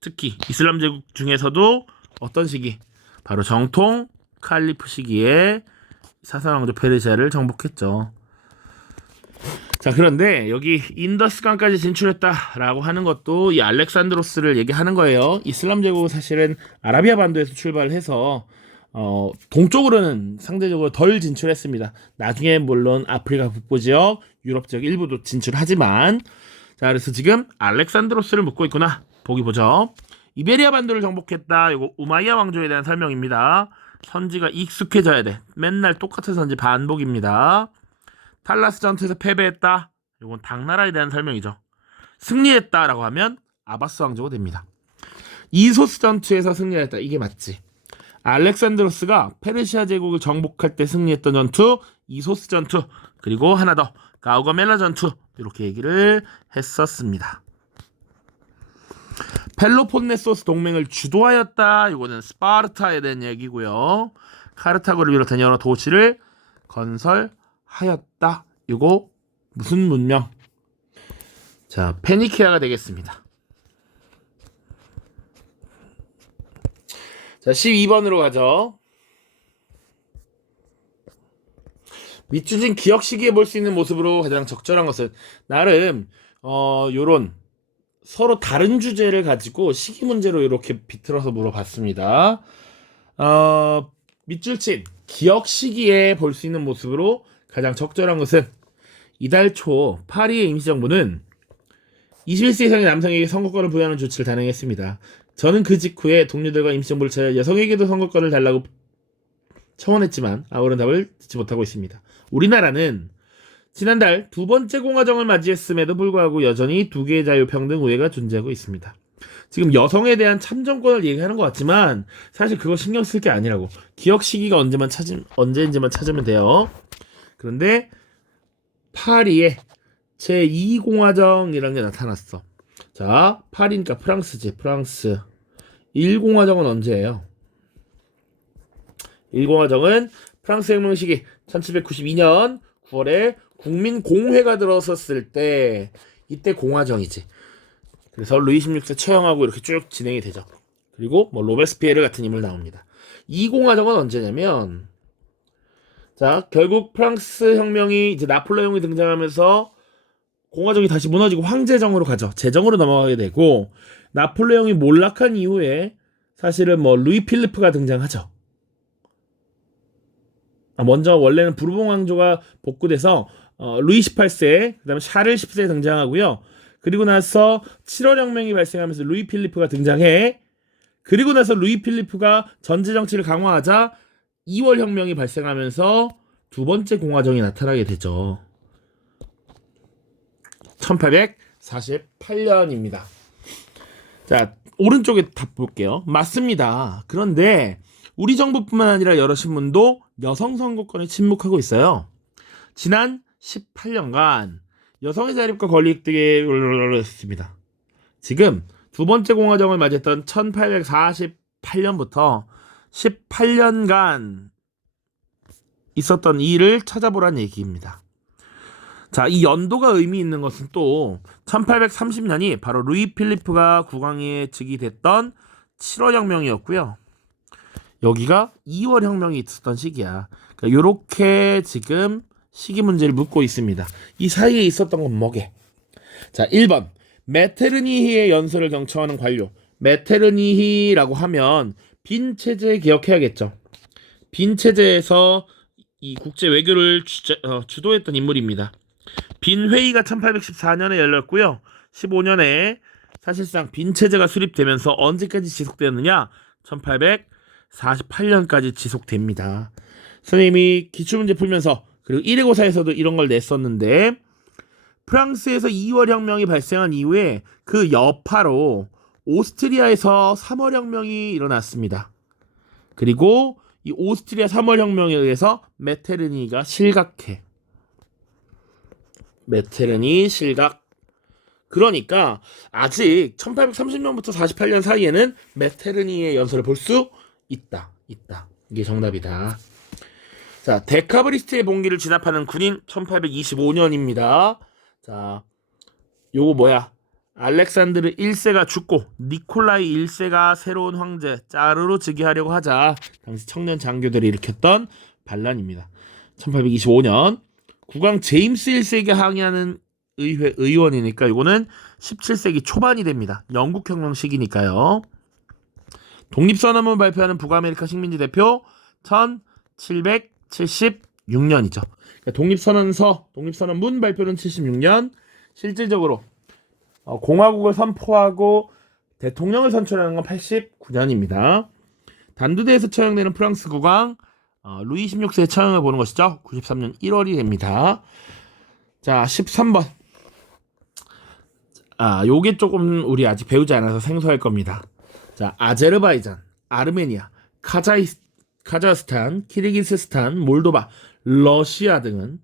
특히 이슬람 제국 중에서도 어떤 시기? 바로 정통 칼리프 시기에 사상왕조 페르시아를 정복했죠. 자, 그런데 여기 인더스강까지 진출했다라고 하는 것도 이 알렉산드로스를 얘기하는 거예요. 이슬람 제국은 사실은 아라비아 반도에서 출발해서 동쪽으로는 상대적으로 덜 진출했습니다. 나중에 물론 아프리카 북부 지역, 유럽 지역 일부도 진출하지만, 자, 그래서 지금 알렉산드로스를 묻고 있구나. 보기 보죠. 이베리아 반도를 정복했다. 이거 우마이야 왕조에 대한 설명입니다. 선지가 익숙해져야 돼. 맨날 똑같은 선지 반복입니다. 탈라스 전투에서 패배했다. 이건 당나라에 대한 설명이죠. 승리했다라고 하면 아바스 왕조가 됩니다. 이소스 전투에서 승리했다. 이게 맞지. 알렉산드로스가 페르시아 제국을 정복할 때 승리했던 전투, 이소스 전투, 그리고 하나 더 가우가멜라 전투, 이렇게 얘기를 했었습니다. 펠로폰네소스 동맹을 주도하였다. 이거는 스파르타에 대한 얘기고요. 카르타고를 비롯한 여러 도시를 건설하였다. 이거 무슨 문명? 자, 페니키아가 되겠습니다. 자, 12번으로 가죠. 밑줄진 기억 시기에 볼 수 있는 모습으로 가장 적절한 것은 나름 요런 서로 다른 주제를 가지고 시기 문제로 이렇게 비틀어서 물어봤습니다. 밑줄친 기억 시기에 볼 수 있는 모습으로 가장 적절한 것은 이달 초 파리의 임시정부는 21세 이상의 남성에게 선거권을 부여하는 조치를 단행했습니다. 저는 그 직후에 동료들과 임시정부를 찾아 여성에게도 선거권을 달라고 청원했지만 아무런 답을 듣지 못하고 있습니다. 우리나라는 지난달 두 번째 공화정을 맞이했음에도 불구하고 여전히 두 개의 자유평등 우회가 존재하고 있습니다. 지금 여성에 대한 참정권을 얘기하는 것 같지만 사실 그거 신경 쓸 게 아니라고. 기억 시기가 언제인지만 찾으면 돼요. 그런데 파리에 제2공화정이라는 게 나타났어. 자, 파리니까 프랑스지. 프랑스 1공화정은 언제예요? 1공화정은 프랑스 혁명 시기 1792년 9월에 국민공회가 들어섰을 때 이때 공화정이지. 그래서 루이 16세 처형하고 이렇게 쭉 진행이 되죠. 그리고 뭐 로베스피에르 같은 인물 나옵니다. 이 공화정은 언제냐면 자, 결국 프랑스 혁명이 이제 나폴레옹이 등장하면서 공화정이 다시 무너지고 황제정으로 가죠. 제정으로 넘어가게 되고 나폴레옹이 몰락한 이후에 사실은 뭐 루이 필리프가 등장하죠. 먼저 원래는 부르봉 왕조가 복구돼서 루이 18세, 그다음에 샤를 10세 등장하고요. 그리고 나서 7월 혁명이 발생하면서 루이 필리프가 등장해. 그리고 나서 루이 필리프가 전제 정치를 강화하자 2월 혁명이 발생하면서 두 번째 공화정이 나타나게 되죠. 1848년입니다. 자, 오른쪽에 답 볼게요. 맞습니다. 그런데 우리 정부뿐만 아니라 여러 신문도 여성 선거권에 침묵하고 있어요. 지난 18년간 여성의 자립과 권리 획득에 올랐습니다. 지금 두 번째 공화정을 맞이했던 1848년부터 18년간 있었던 일을 찾아보란 얘기입니다. 자, 이 연도가 의미 있는 것은 또 1830년이 바로 루이 필리프가 국왕에 즉위됐던 7월 혁명이었고요. 여기가 2월 혁명이 있었던 시기야. 그러니까 요렇게 지금 시기 문제를 묻고 있습니다. 이 사이에 있었던 건 뭐게? 자, 1번. 메테르니히의 연설을 경청하는 관료. 메테르니히라고 하면 빈 체제 기억해야겠죠. 빈 체제에서 이 국제 외교를 주도했던 인물입니다. 빈 회의가 1814년에 열렸고요. 15년에 사실상 빈 체제가 수립되면서 언제까지 지속되었느냐? 1848년까지 지속됩니다. 선생님이 기출문제 풀면서 그리고 1회고사에서도 이런 걸 냈었는데 프랑스에서 2월 혁명이 발생한 이후에 그 여파로 오스트리아에서 3월 혁명이 일어났습니다. 그리고 이 오스트리아 3월 혁명에 의해서 메테르니가 실각해. 메테르니 실각. 그러니까 아직 1830년부터 48년 사이에는 메테르니의 연설을 볼 수 있다. 이게 정답이다. 자, 데카브리스트의 봉기를 진압하는 군인 1825년입니다. 자, 요거 뭐야? 알렉산드르 1세가 죽고 니콜라이 1세가 새로운 황제 짜르로 즉위하려고 하자 당시 청년 장교들이 일으켰던 반란입니다. 1825년 국왕 제임스 1세에게 항의하는 의회 의원이니까 이거는 17세기 초반이 됩니다. 영국혁명 시기니까요. 독립선언문을 발표하는 북아메리카 식민지 대표 1776년이죠. 그러니까 독립선언문 발표는 76년, 실질적으로 공화국을 선포하고 대통령을 선출하는 건 89년입니다. 단두대에서 처형되는 프랑스 국왕 루이 16세의 처형을 보는 것이죠. 93년 1월이 됩니다. 자, 13번. 요게 조금 우리 아직 배우지 않아서 생소할 겁니다. 자, 아제르바이잔, 아르메니아, 카자흐스탄, 키르기스스탄, 몰도바, 러시아 등은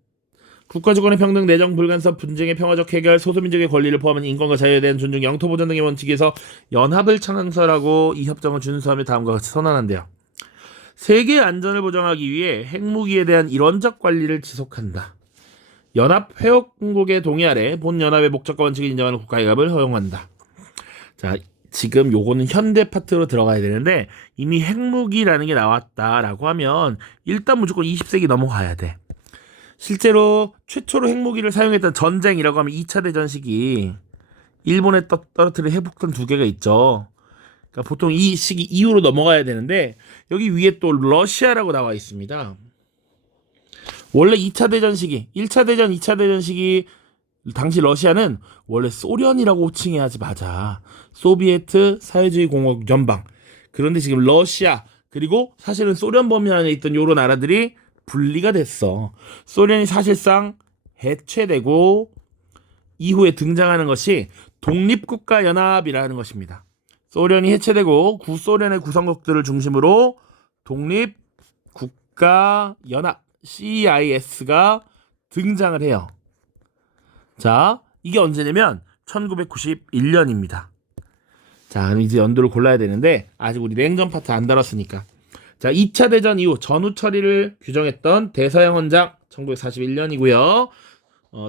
국가주권의 평등, 내정 불간섭, 분쟁의 평화적 해결, 소수민족의 권리를 포함한 인권과 자유에 대한 존중, 영토 보전 등의 원칙에서 연합을 창설하고 이 협정을 준수하며 다음과 같이 선언한대요. 세계의 안전을 보장하기 위해 핵무기에 대한 일원적 관리를 지속한다. 연합 회원국의 동의 아래 본 연합의 목적과 원칙을 인정하는 국가회합을 허용한다. 자, 지금 요거는 현대 파트로 들어가야 되는데 이미 핵무기라는 게 나왔다라고 하면 일단 무조건 20세기 넘어가야 돼. 실제로 최초로 핵무기를 사용했던 전쟁이라고 하면 2차 대전 시기 일본에 떨어뜨린 핵폭탄 2개가 있죠. 그러니까 보통 이 시기 이후로 넘어가야 되는데 여기 위에 또 러시아라고 나와 있습니다. 원래 2차 대전 시기, 1차 대전, 2차 대전 시기 당시 러시아는 원래 소련이라고 호칭해야지 맞아. 소비에트 사회주의 공화국 연방. 그런데 지금 러시아 그리고 사실은 소련 범위 안에 있던 요런 나라들이 분리가 됐어. 소련이 사실상 해체되고 이후에 등장하는 것이 독립국가연합이라는 것입니다. 소련이 해체되고 구소련의 구성국들을 중심으로 독립국가연합 CIS가 등장을 해요. 자, 이게 언제냐면 1991년입니다. 자, 그럼 이제 연도를 골라야 되는데 아직 우리 냉전 파트 안 다뤘으니까. 자, 2차 대전 이후 전후 처리를 규정했던 대서양 헌장 1941년이고요.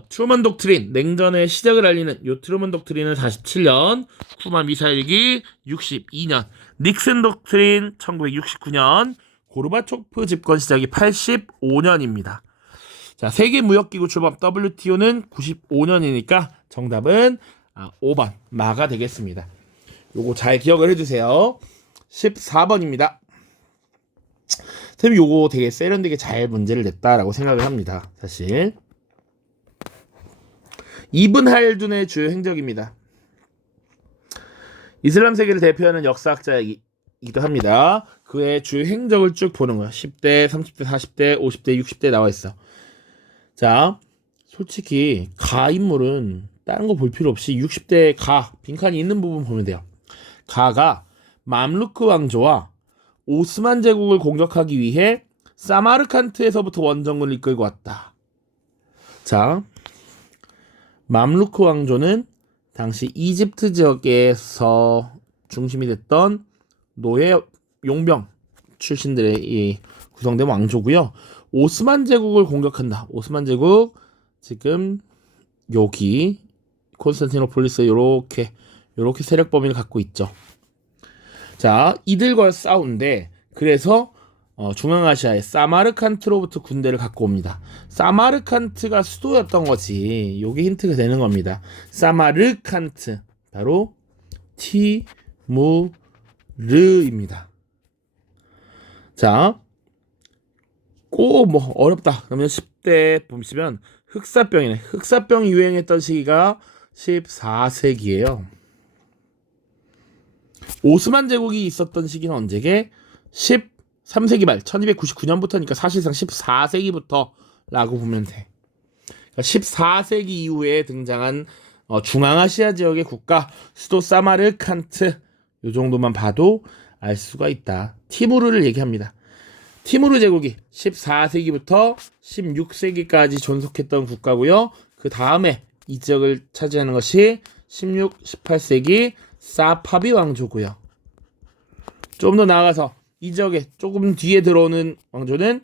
트루먼 독트린, 냉전의 시작을 알리는 요 트루먼 독트린은 47년, 쿠바 미사일기 62년, 닉슨 독트린 1969년, 고르바초프 집권 시작이 85년입니다. 자, 세계무역기구 출범 WTO는 95년이니까 정답은 5번 마가 되겠습니다. 요거 잘 기억을 해주세요. 14번입니다. 선생님 요거 되게 세련되게 잘 문제를 냈다라고 생각을 합니다. 사실 이븐 할둔의 주요 행적입니다. 이슬람 세계를 대표하는 역사학자이기도 합니다. 그의 주요 행적을 쭉 보는 거야. 10대, 30대, 40대, 50대, 60대 나와 있어. 자, 솔직히 가 인물은 다른 거 볼 필요 없이 60대 가 빈칸이 있는 부분 보면 돼요. 가가 맘루크 왕조와 오스만 제국을 공격하기 위해 사마르칸트에서부터 원정군을 이끌고 왔다. 자, 맘루크 왕조는 당시 이집트 지역에서 중심이 됐던 노예 용병 출신들의 구성된 왕조고요. 오스만 제국을 공격한다. 오스만 제국 지금 여기 콘스탄티노폴리스 요렇게 세력 범위를 갖고 있죠. 자, 이들과 싸우는데 그래서 중앙아시아의 사마르칸트로부터 군대를 갖고 옵니다. 사마르칸트가 수도였던 거지. 요게 힌트가 되는 겁니다. 사마르칸트 바로 티무르입니다. 자, 꼭 뭐 어렵다. 그러면 10대 보시면 흑사병이네. 흑사병이 유행했던 시기가 14세기예요. 오스만 제국이 있었던 시기는 언제게? 13세기 말 1299년부터니까 사실상 14세기부터라고 보면 돼. 그러니까 14세기 이후에 등장한 중앙아시아 지역의 국가 수도 사마르칸트 요 정도만 봐도 알 수가 있다. 티무르를 얘기합니다. 티무르 제국이 14세기부터 16세기까지 존속했던 국가고요. 그 다음에 이 지역을 차지하는 것이 16, 18세기 사파비 왕조고요. 좀 더 나아가서 이 지역에 조금 뒤에 들어오는 왕조는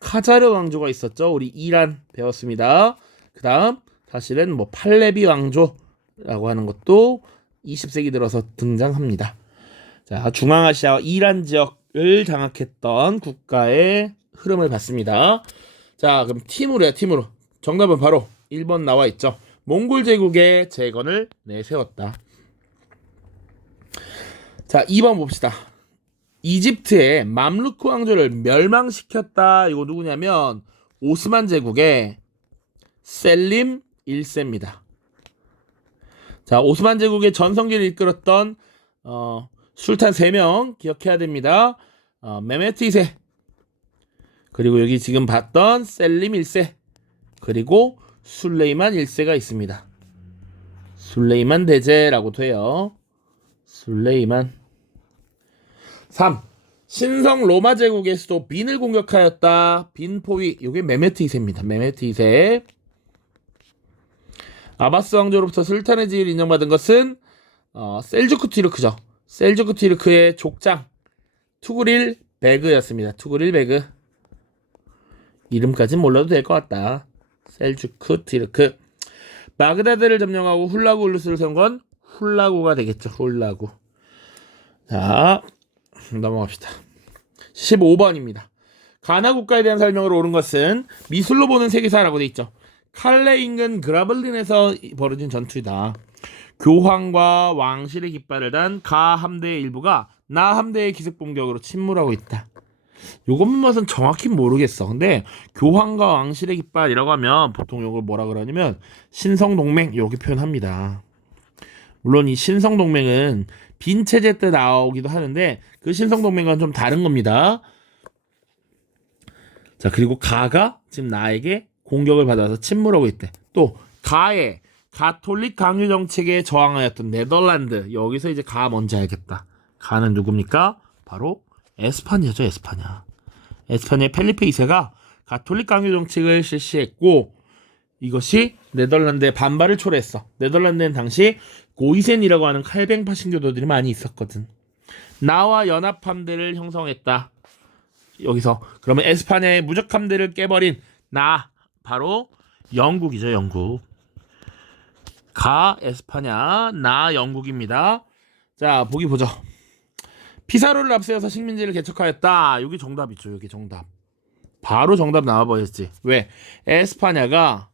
카자르 왕조가 있었죠. 우리 이란 배웠습니다. 그 다음 사실은 뭐 팔레비 왕조라고 하는 것도 20세기 들어서 등장합니다. 자, 중앙아시아와 이란 지역을 장악했던 국가의 흐름을 봤습니다. 자, 그럼 티무르야, 티무르. 정답은 바로 1번 나와 있죠. 몽골 제국의 재건을 내세웠다. 자, 2번 봅시다. 이집트의 맘루크 왕조를 멸망시켰다. 이거 누구냐면 오스만 제국의 셀림 1세입니다. 자, 오스만 제국의 전성기를 이끌었던 술탄 3명 기억해야 됩니다. 메메트 2세, 그리고 여기 지금 봤던 셀림 1세, 그리고 술레이만 1세가 있습니다. 술레이만 대제라고도 해요. 술레이만. 3. 신성 로마 제국의 수도 빈을 공격하였다. 빈 포위. 이게 메메트 2세입니다. 메메트 2세. 아바스 왕조로부터 술탄의 지위를 인정받은 것은 셀주크 튀르크죠. 셀주크 튀르크의 족장 투그릴 베그였습니다. 투그릴 베그. 이름까진 몰라도 될 것 같다. 셀주크 튀르크. 바그다드를 점령하고 훌라구 울루스를 세운 건 훌라구가 되겠죠. 훌라구. 자, 넘어갑시다. 15번입니다. 가나 국가에 대한 설명을 옳은 것은 미술로 보는 세계사라고 돼 있죠. 칼레 인근 그라블린에서 벌어진 전투이다. 교황과 왕실의 깃발을 단 가 함대의 일부가 나 함대의 기습 공격으로 침몰하고 있다. 요것만 봐선 정확히 모르겠어. 근데 교황과 왕실의 깃발이라고 하면 보통 요걸 뭐라 그러냐면 신성동맹 이렇게 표현합니다. 물론 이 신성동맹은 빈 체제 때 나오기도 하는데 그 신성동맹과는 좀 다른 겁니다. 자, 그리고 가가 지금 나에게 공격을 받아서 침몰하고 있대. 또 가의 가톨릭 강요 정책에 저항하였던 네덜란드. 여기서 이제 가 뭔지 알겠다. 가는 누굽니까? 바로 에스파냐죠. 에스파냐. 에스파냐의 펠리페 2세가 가톨릭 강요 정책을 실시했고 이것이 네덜란드의 반발을 초래했어. 네덜란드는 당시 고이센이라고 하는 칼뱅파 신교도들이 많이 있었거든. 나와 연합함대를 형성했다. 여기서 그러면 에스파냐의 무적함대를 깨버린 나 바로 영국이죠. 영국. 가 에스파냐, 나 영국입니다. 자, 보기 보죠. 피사로를 앞세워서 식민지를 개척하였다. 여기 정답이죠. 여기 정답. 바로 정답 나와버렸지. 왜? 에스파냐가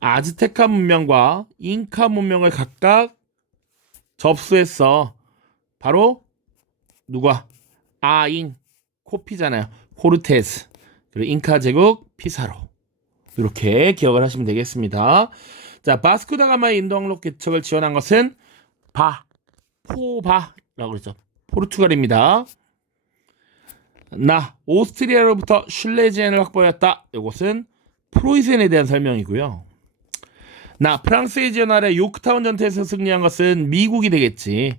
아즈테카 문명과 잉카 문명을 각각 접수했어. 바로 누가? 아인 코피잖아요. 코르테스. 그리고 잉카 제국 피사로. 이렇게 기억을 하시면 되겠습니다. 자, 바스코다가마의 인도항로 개척을 지원한 것은 포바라고 그랬죠. 포르투갈입니다. 나 오스트리아로부터 슐레지엔을 확보했다. 이것은 프로이센에 대한 설명이고요. 나 프랑스의 지원 아래 요크타운 전투에서 승리한 것은 미국이 되겠지.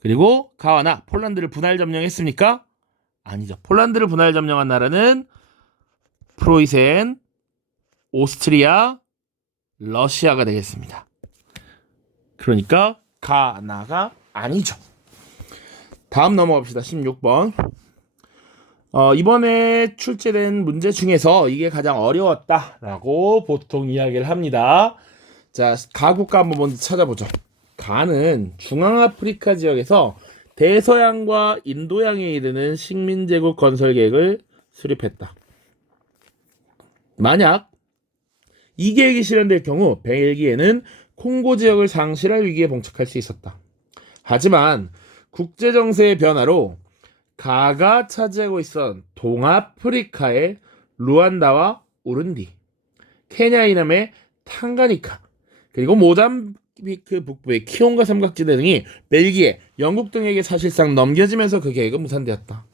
그리고 가와 나 폴란드를 분할 점령했습니까? 아니죠. 폴란드를 분할 점령한 나라는 프로이센, 오스트리아, 러시아가 되겠습니다. 그러니까 가나가 아니죠. 다음 넘어갑시다. 16번. 이번에 출제된 문제 중에서 이게 가장 어려웠다라고 보통 이야기를 합니다. 자, 가 국가 한번 먼저 찾아보죠. 가는 중앙아프리카 지역에서 대서양과 인도양에 이르는 식민제국 건설 계획을 수립했다. 만약 이 계획이 실현될 경우 벨기에는 콩고 지역을 상실할 위기에 봉착할 수 있었다. 하지만 국제 정세의 변화로 가가 차지하고 있었던 동아프리카의 루안다와 우룬디, 케냐 이남의 탕가니카, 그리고 모잠비크 북부의 키온가 삼각지대 등이 벨기에, 영국 등에게 사실상 넘겨지면서 그 계획은 무산되었다.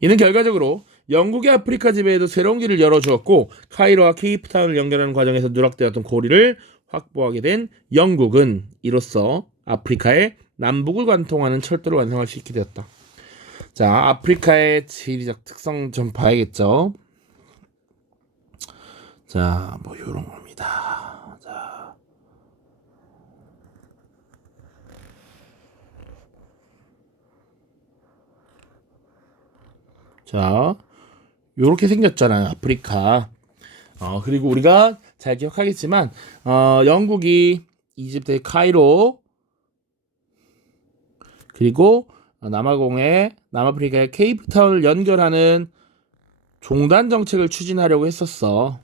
이는 결과적으로 영국의 아프리카 지배에도 새로운 길을 열어주었고 카이로와 케이프타운을 연결하는 과정에서 누락되었던 고리를 확보하게 된 영국은 이로써 아프리카의 남북을 관통하는 철도를 완성할 수 있게 되었다. 자, 아프리카의 지리적 특성 좀 봐야겠죠. 자, 뭐 요런 겁니다. 자, 요렇게 생겼잖아요, 아프리카. 그리고 우리가 잘 기억하겠지만, 영국이 이집트의 카이로, 그리고 남아프리카의 케이프타운을 연결하는 종단 정책을 추진하려고 했었어.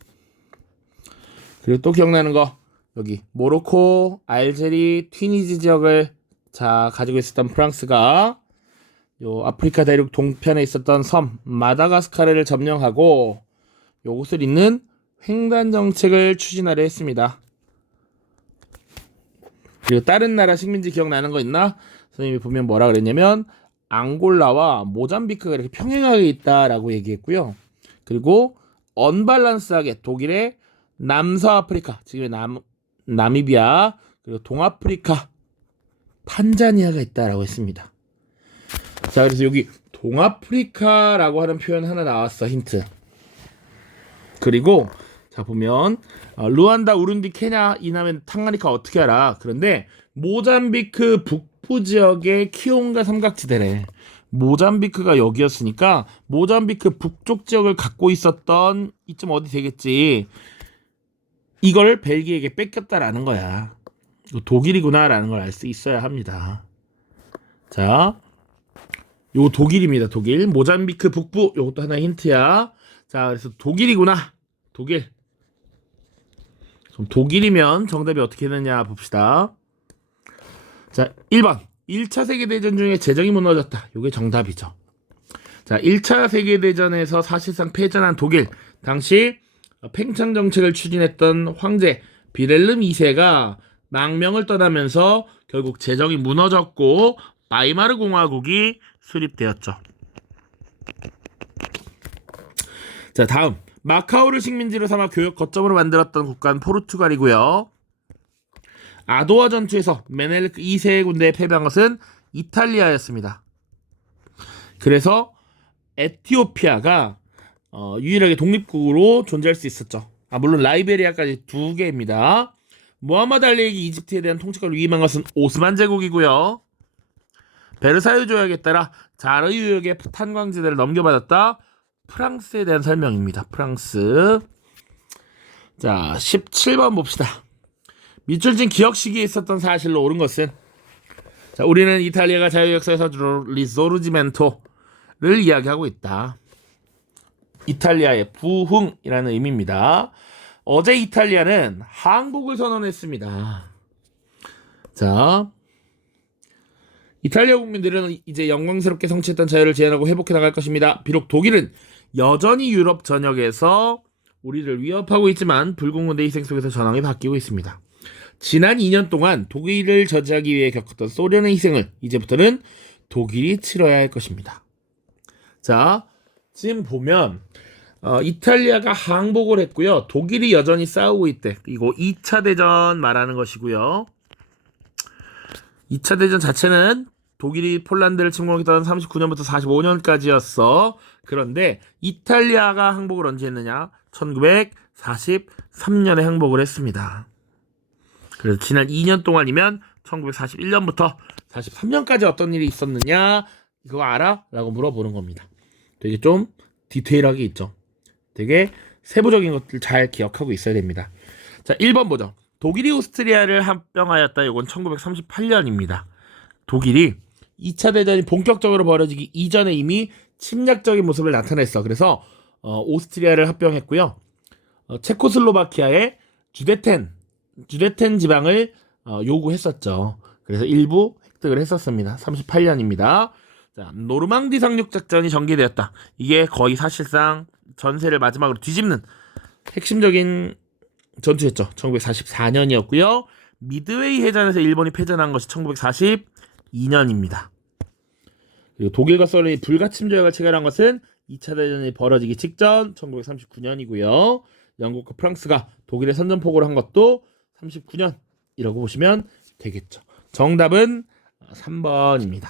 그리고 또 기억나는 거, 여기 모로코, 알제리, 튀니지 지역을 가지고 있었던 프랑스가 요 아프리카 대륙 동편에 있었던 섬 마다가스카르를 점령하고 요곳을 잇는 횡단 정책을 추진하려 했습니다. 그리고 다른 나라 식민지 기억나는 거 있나? 선생님이 보면 뭐라 그랬냐면 앙골라와 모잠비크가 이렇게 평행하게 있다라고 얘기했고요. 그리고 언밸런스하게 독일의 남서아프리카, 지금의 나미비아, 그리고 동아프리카, 탄자니아가 있다라고 했습니다. 자, 그래서 여기 동아프리카라고 하는 표현 하나 나왔어, 힌트. 그리고 자 보면 루안다, 우룬디, 케냐 이남의 탕가니카 어떻게 알아? 그런데 모잠비크 북부 지역의 키온가 삼각지대래. 모잠비크가 여기였으니까 모잠비크 북쪽 지역을 갖고 있었던 이쯤 어디 되겠지. 이걸 벨기에에게 뺏겼다라는 거야. 독일이구나라는 걸 알 수 있어야 합니다. 자, 요 독일입니다. 독일. 모잠비크 북부. 요것도 하나 힌트야. 자, 그래서 독일이구나. 독일. 그럼 독일이면 정답이 어떻게 되느냐 봅시다. 자, 1번. 1차 세계대전 중에 재정이 무너졌다. 요게 정답이죠. 자, 1차 세계대전에서 사실상 패전한 독일. 당시 팽창 정책을 추진했던 황제 비렐름 2세가 망명을 떠나면서 결국 재정이 무너졌고 바이마르 공화국이 수립되었죠. 자, 다음. 마카오를 식민지로 삼아 교역 거점으로 만들었던 국가는 포르투갈이고요. 아도아 전투에서 메넬리크 2세의 군대에 패배한 것은 이탈리아였습니다. 그래서 에티오피아가 유일하게 독립국으로 존재할 수 있었죠. 물론 라이베리아까지 2개입니다. 무함마드 알리에게 이집트에 대한 통치권을 위임한 것은 오스만 제국이고요. 베르사유 조약에 따라 자르 유역의 탄광지대를 넘겨받았다. 프랑스에 대한 설명입니다. 프랑스. 자, 17번 봅시다. 밑줄진 기억 시기에 있었던 사실로 옳은 것은, 자, 우리는 이탈리아가 자유 역사에서 주로 리소르지멘토를 이야기하고 있다. 이탈리아의 부흥이라는 의미입니다. 어제 이탈리아는 항복을 선언했습니다. 자, 이탈리아 국민들은 이제 영광스럽게 성취했던 자유를 재현하고 회복해 나갈 것입니다. 비록 독일은 여전히 유럽 전역에서 우리를 위협하고 있지만 불공론의 희생 속에서 전황이 바뀌고 있습니다. 지난 2년 동안 독일을 저지하기 위해 겪었던 소련의 희생을 이제부터는 독일이 치러야 할 것입니다. 자, 지금 보면 이탈리아가 항복을 했고요. 독일이 여전히 싸우고 있대. 이거 2차 대전 말하는 것이고요. 2차 대전 자체는 독일이 폴란드를 침공했던 39년부터 45년까지였어. 그런데 이탈리아가 항복을 언제 했느냐? 1943년에 항복을 했습니다. 그래서 지난 2년 동안이면 1941년부터 43년까지 어떤 일이 있었느냐? 이거 알아? 라고 물어보는 겁니다. 되게 좀 디테일하게 있죠. 되게 세부적인 것들 잘 기억하고 있어야 됩니다. 자, 1번 보죠. 독일이 오스트리아를 합병하였다. 이건 1938년입니다. 독일이 2차 대전이 본격적으로 벌어지기 이전에 이미 침략적인 모습을 나타냈어. 그래서 오스트리아를 합병했고요. 체코슬로바키아의 주데텐 지방을 요구했었죠. 그래서 일부 획득을 했었습니다. 38년입니다. 자, 노르망디 상륙 작전이 전개되었다. 이게 거의 사실상 전세를 마지막으로 뒤집는 핵심적인 전투였죠. 1944년이었고요. 미드웨이 해전에서 일본이 패전한 것이 1942년입니다. 그리고 독일과 소련이 불가침 조약을 체결한 것은 2차 대전이 벌어지기 직전 1939년이고요. 영국과 프랑스가 독일의 선전포고를 한 것도 39년이라고 보시면 되겠죠. 정답은 3번입니다.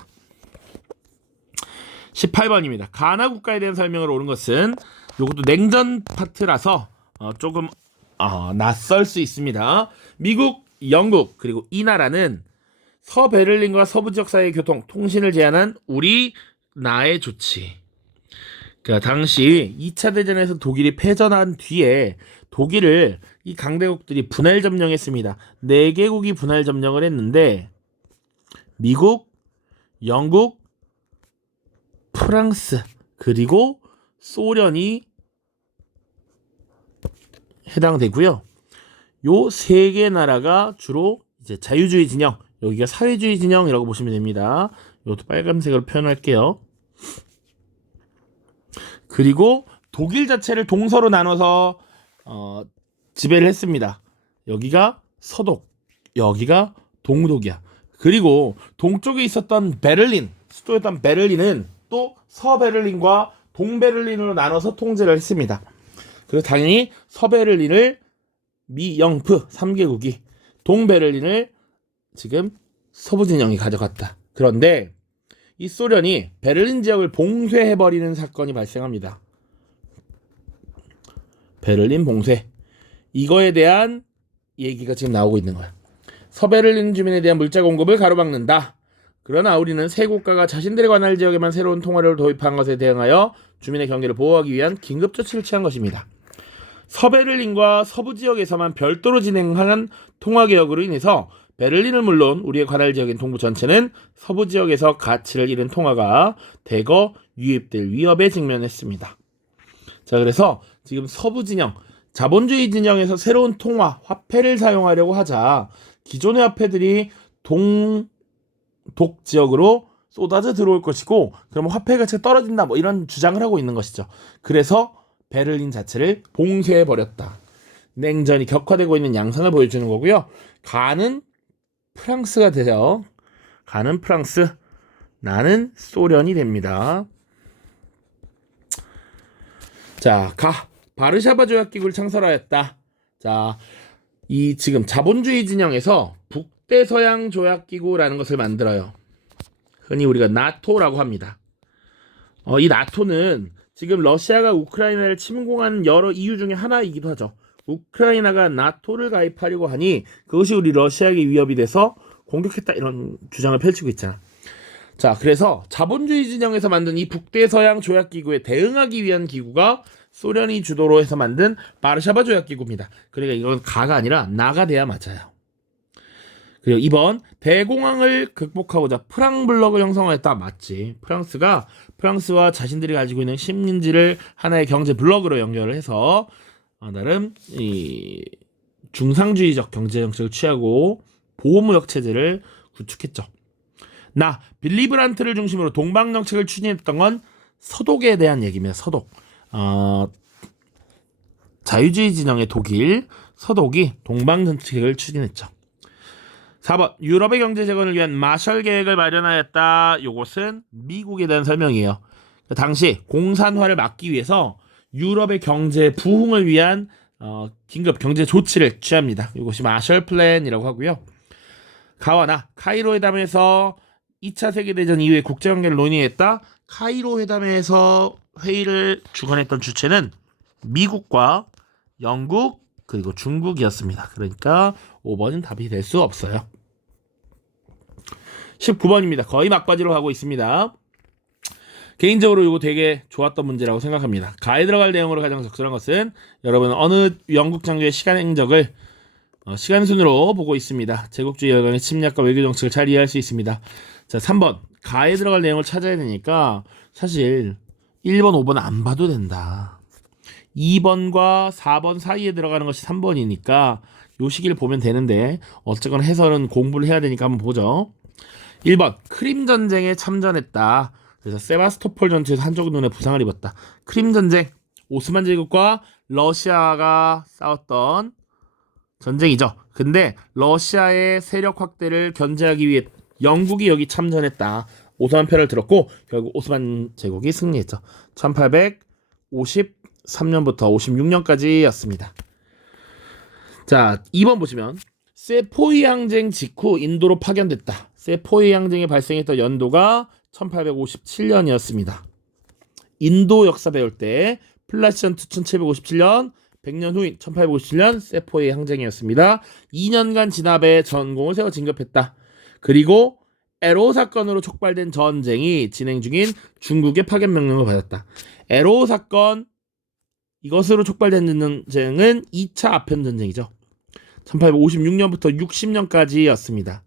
18번입니다. 가나 국가에 대한 설명을 옳은 것은 이것도 냉전 파트라서 조금 낯설 수 있습니다. 미국, 영국 그리고 이 나라는 서베를린과 서부 지역 사이의 통신을 제한한 우리나라의 조치. 그러니까 당시 2차 대전에서 독일이 패전한 뒤에 독일을 이 강대국들이 분할 점령했습니다. 4개국이 분할 점령을 했는데 미국, 영국, 프랑스 그리고 소련이 해당되고요. 요 3개 나라가 주로 이제 자유주의 진영, 여기가 사회주의 진영이라고 보시면 됩니다. 이것도 빨간색으로 표현할게요. 그리고 독일 자체를 동서로 나눠서 지배를 했습니다. 여기가 서독, 여기가 동독이야. 그리고 동쪽에 있었던 베를린, 수도였던 베를린은 또 서베를린과 동베를린으로 나눠서 통제를 했습니다. 그래서 당연히 서베를린을 미영프 3개국이, 동베를린을 지금 서부진영이 가져갔다. 그런데 이 소련이 베를린 지역을 봉쇄해버리는 사건이 발생합니다. 베를린 봉쇄. 이거에 대한 얘기가 지금 나오고 있는 거야. 서베를린 주민에 대한 물자 공급을 가로막는다. 그러나 우리는 세 국가가 자신들에 관할 지역에만 새로운 통화를 도입한 것에 대응하여 주민의 경계를 보호하기 위한 긴급 조치를 취한 것입니다. 서베를린과 서부 지역에서만 별도로 진행한 통화개혁으로 인해서 베를린은 물론 우리의 관할 지역인 동부 전체는 서부 지역에서 가치를 잃은 통화가 대거 유입될 위협에 직면했습니다. 자, 그래서 지금 서부 진영, 자본주의 진영에서 새로운 통화, 화폐를 사용하려고 하자 기존의 화폐들이 동독 지역으로 쏟아져 들어올 것이고 그러면 화폐 가치가 떨어진다 뭐 이런 주장을 하고 있는 것이죠. 그래서 베를린 자체를 봉쇄해버렸다. 냉전이 격화되고 있는 양상을 보여주는 거고요. 가는 프랑스가 되죠. 가는 프랑스, 나는 소련이 됩니다. 자, 바르샤바 조약기구를 창설하였다. 자, 이 지금 자본주의 진영에서 북대서양 조약기구라는 것을 만들어요. 흔히 우리가 나토라고 합니다. 이 나토는 지금 러시아가 우크라이나를 침공한 여러 이유 중에 하나이기도 하죠. 우크라이나가 나토를 가입하려고 하니 그것이 우리 러시아에게 위협이 돼서 공격했다 이런 주장을 펼치고 있잖아. 자, 그래서 자본주의 진영에서 만든 이 북대서양 조약기구에 대응하기 위한 기구가 소련이 주도로 해서 만든 바르샤바 조약기구입니다. 그러니까 이건 가가 아니라 나가 돼야 맞아요. 그리고 이번 대공황을 극복하고자 프랑블럭을 형성하였다. 맞지. 프랑스와 자신들이 가지고 있는 식민지를 하나의 경제 블럭으로 연결을 해서 나름 이 중상주의적 경제 정책을 취하고 보호무역 체제를 구축했죠. 빌리 브란트를 중심으로 동방 정책을 추진했던 건 서독에 대한 얘기입니다. 서독. 자유주의 진영의 독일, 서독이 동방 정책을 추진했죠. 4번 유럽의 경제 재건을 위한 마셜 계획을 마련하였다. 이것은 미국에 대한 설명이에요. 당시 공산화를 막기 위해서 유럽의 경제 부흥을 위한 긴급 경제 조치를 취합니다. 이것이 마셜 플랜이라고 하고요. 가와나 카이로 회담에서 2차 세계대전 이후에 국제관계를 논의했다. 카이로 회담에서 회의를 주관했던 주체는 미국과 영국 그리고 중국이었습니다. 그러니까 5번은 답이 될 수 없어요. 19번입니다. 거의 막바지로 가고 있습니다. 개인적으로 이거 되게 좋았던 문제라고 생각합니다. 가에 들어갈 내용으로 가장 적절한 것은 여러분은 어느 영국 장교의 시간 행적을 시간순으로 보고 있습니다. 제국주의 열강의 침략과 외교 정책을 잘 이해할 수 있습니다. 자, 3번 가에 들어갈 내용을 찾아야 되니까 사실 1번, 5번 안 봐도 된다. 2번과 4번 사이에 들어가는 것이 3번이니까 요 시기를 보면 되는데 어쨌거나 해설은 공부를 해야 되니까 한번 보죠. 1번 크림 전쟁에 참전했다. 그래서 세바스토폴 전투에서 한쪽 눈에 부상을 입었다. 크림 전쟁, 오스만 제국과 러시아가 싸웠던 전쟁이죠. 근데 러시아의 세력 확대를 견제하기 위해 영국이 여기 참전했다. 오스만 편을 들었고 결국 오스만 제국이 승리했죠. 1853년부터 56년까지였습니다. 자, 2번 보시면 세포이 항쟁 직후 인도로 파견됐다. 세포이 항쟁이 발생했던 연도가 1857년이었습니다. 인도 역사 배울 때 플라시 전투 1757년, 100년 후인 1857년 세포이 항쟁이었습니다. 2년간 진압에 전공을 세워 진급했다. 그리고 에로 사건으로 촉발된 전쟁이 진행 중인 중국의 파견 명령을 받았다. 에로 사건, 이것으로 촉발된 전쟁은 2차 아편 전쟁이죠. 1856년부터 60년까지였습니다.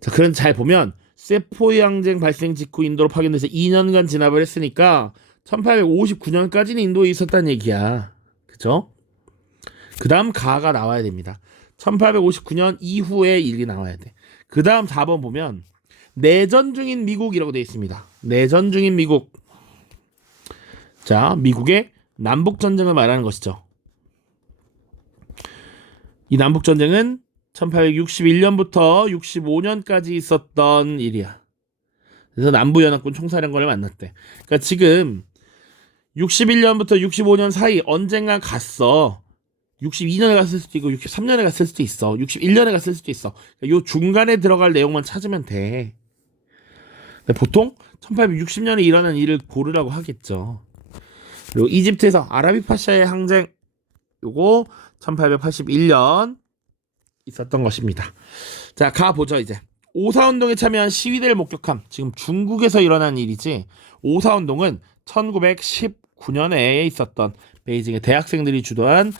자, 그런 잘 보면 세포이 항쟁 발생 직후 인도로 파견돼서 2년간 진압을 했으니까 1859년까지는 인도에 있었다는 얘기야. 그죠? 그 다음 가가 나와야 됩니다. 1859년 이후의 일이 나와야 돼. 그 다음 4번 보면 내전 중인 미국이라고 되어 있습니다. 내전 중인 미국. 자, 미국의 남북전쟁을 말하는 것이죠. 이 남북전쟁은 1861년부터 65년까지 있었던 일이야. 그래서 남부연합군 총사령관을 만났대. 그러니까 지금 61년부터 65년 사이 언젠가 갔어. 62년에 갔을 수도 있고 63년에 갔을 수도 있어. 61년에 갔을 수도 있어. 그러니까 요 중간에 들어갈 내용만 찾으면 돼. 보통 1860년에 일어난 일을 고르라고 하겠죠. 그리고 이집트에서 아라비 파샤의 항쟁, 요거 1881년 있었던 것입니다. 자, 가보죠. 이제 오사운동에 참여한 시위대를 목격함. 지금 중국에서 일어난 일이지. 오사운동은 1919년에 있었던 베이징의 대학생들이 주도한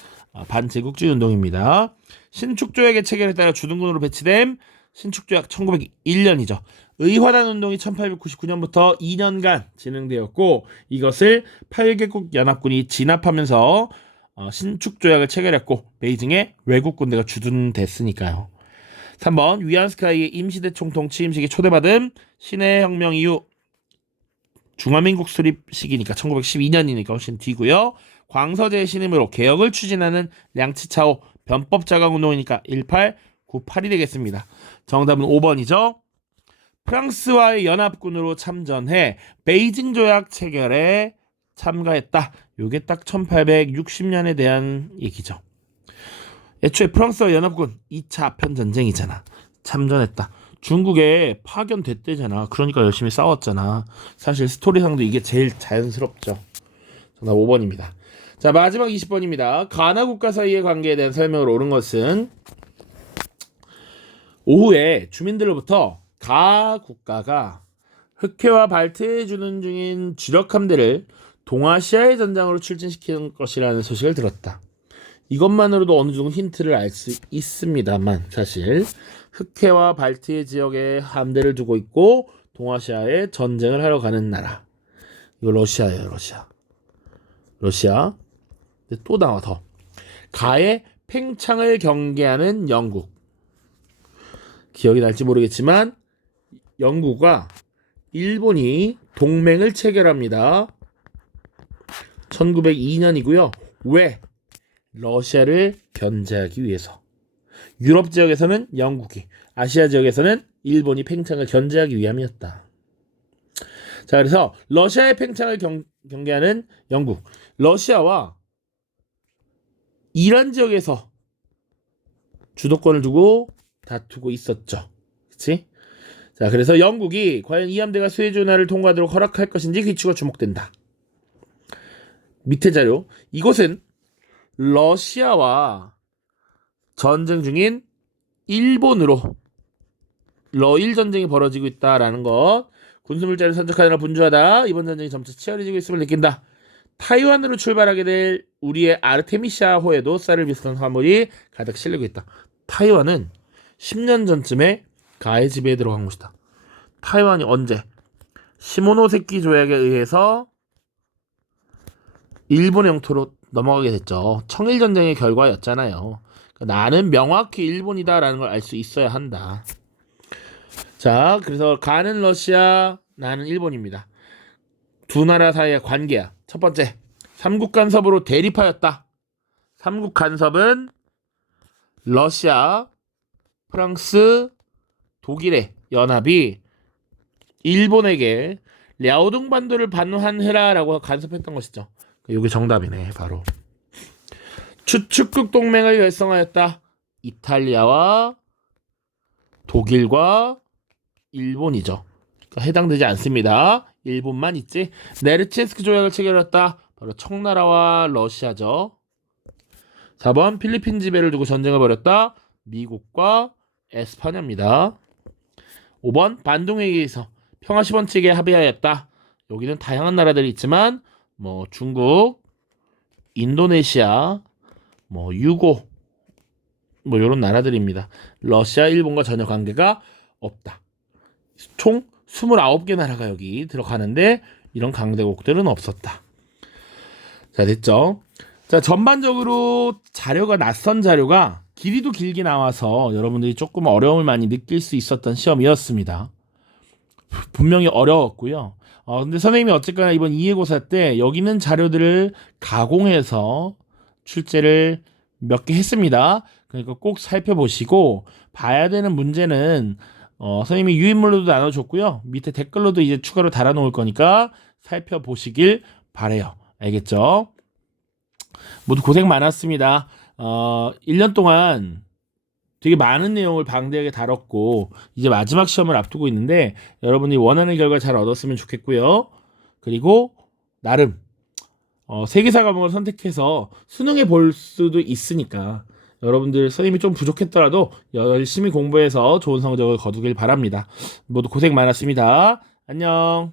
반제국주의 운동입니다. 신축조약의 체결에 따라 주둔군으로 배치된 신축조약 1901년이죠. 의화단 운동이 1899년부터 2년간 진행되었고 이것을 8개국 연합군이 진압하면서 신축조약을 체결했고 베이징에 외국 군대가 주둔됐으니까요. 3번 위안스카이의 임시대총통 취임식에 초대받은 신해 혁명 이후 중화민국 수립 시기니까 1912년이니까 훨씬 뒤고요. 광서제의 신임으로 개혁을 추진하는 량치차오 변법자강운동이니까 1898이 되겠습니다. 정답은 5번이죠. 프랑스와의 연합군으로 참전해 베이징 조약 체결에 참가했다. 요게 딱 1860년에 대한 얘기죠. 애초에 프랑스와 연합군 2차 아편 전쟁이잖아. 참전했다. 중국에 파견됐대잖아. 그러니까 열심히 싸웠잖아. 사실 스토리상도 이게 제일 자연스럽죠. 정답 5번입니다. 자, 마지막 20번입니다. 가나 국가 사이의 관계에 대한 설명을 옳은 것은 오후에 주민들로부터 가 국가가 흑해와 발트해에 주둔 중인 주력 함대를 동아시아의 전장으로 출진시키는 것이라는 소식을 들었다. 이것만으로도 어느 정도 힌트를 알 수 있습니다만 사실 흑해와 발트해 지역에 함대를 두고 있고 동아시아에 전쟁을 하러 가는 나라. 이거 러시아예요. 러시아. 근데 또 나와 더. 가의 팽창을 경계하는 영국. 기억이 날지 모르겠지만 영국과 일본이 동맹을 체결합니다. 1902년이고요. 왜? 러시아를 견제하기 위해서. 유럽 지역에서는 영국이, 아시아 지역에서는 일본이 팽창을 견제하기 위함이었다. 자, 그래서 러시아의 팽창을 경계하는 영국, 러시아와 이란 지역에서 주도권을 두고 다투고 있었죠. 그치? 자, 그래서 영국이 과연 이 함대가 수에즈 운하를 통과하도록 허락할 것인지 귀추가 주목된다. 밑에 자료. 이곳은 러시아와 전쟁 중인 일본으로 러일 전쟁이 벌어지고 있다라는 것. 군수물자를 선적하느라 분주하다. 이번 전쟁이 점차 치열해지고 있음을 느낀다. 타이완으로 출발하게 될 우리의 아르테미샤호에도 쌀을 비슷한 화물이 가득 실리고 있다. 타이완은 10년 전쯤에 가의 지배에 들어간 곳이다. 타이완이 언제? 시모노세키 조약에 의해서 일본의 영토로 넘어가게 됐죠. 청일전쟁의 결과였잖아요. 그러니까 나는 명확히 일본이다라는 걸 알 수 있어야 한다. 자, 그래서 가는 러시아, 나는 일본입니다. 두 나라 사이의 관계야. 첫 번째, 삼국 간섭으로 대립하였다. 삼국 간섭은 러시아, 프랑스, 독일의 연합이 일본에게 랴오둥 반도를 반환해라라고 간섭했던 것이죠. 이게 정답이네, 바로. 추축국 동맹을 결성하였다. 이탈리아와 독일과 일본이죠. 그러니까 해당되지 않습니다. 일본만 있지. 네르체스크 조약을 체결했다. 바로 청나라와 러시아죠. 4번 필리핀 지배를 두고 전쟁을 벌였다. 미국과 에스파냐입니다. 5번 반동회의에서 평화시범칙에 합의하였다. 여기는 다양한 나라들이 있지만 뭐 중국, 인도네시아, 뭐 유고 뭐 이런 나라들입니다. 러시아, 일본과 전혀 관계가 없다. 총 29개 나라가 여기 들어가는데 이런 강대국들은 없었다. 자, 됐죠? 자, 전반적으로 자료가 낯선 자료가 길이도 길게 나와서 여러분들이 조금 어려움을 많이 느낄 수 있었던 시험이었습니다. 분명히 어려웠고요. 근데 선생님이 어쨌거나 이번 이해고사 때 여기 있는 자료들을 가공해서 출제를 몇 개 했습니다. 그러니까 꼭 살펴보시고 봐야 되는 문제는 선생님이 유인물로도 나눠줬고요. 밑에 댓글로도 이제 추가로 달아놓을 거니까 살펴보시길 바래요. 알겠죠? 모두 고생 많았습니다. 1년 동안 되게 많은 내용을 방대하게 다뤘고 이제 마지막 시험을 앞두고 있는데 여러분이 원하는 결과 잘 얻었으면 좋겠고요. 그리고 나름 세계사 과목을 선택해서 수능에 볼 수도 있으니까 여러분들 선생님이 좀 부족했더라도 열심히 공부해서 좋은 성적을 거두길 바랍니다. 모두 고생 많았습니다. 안녕.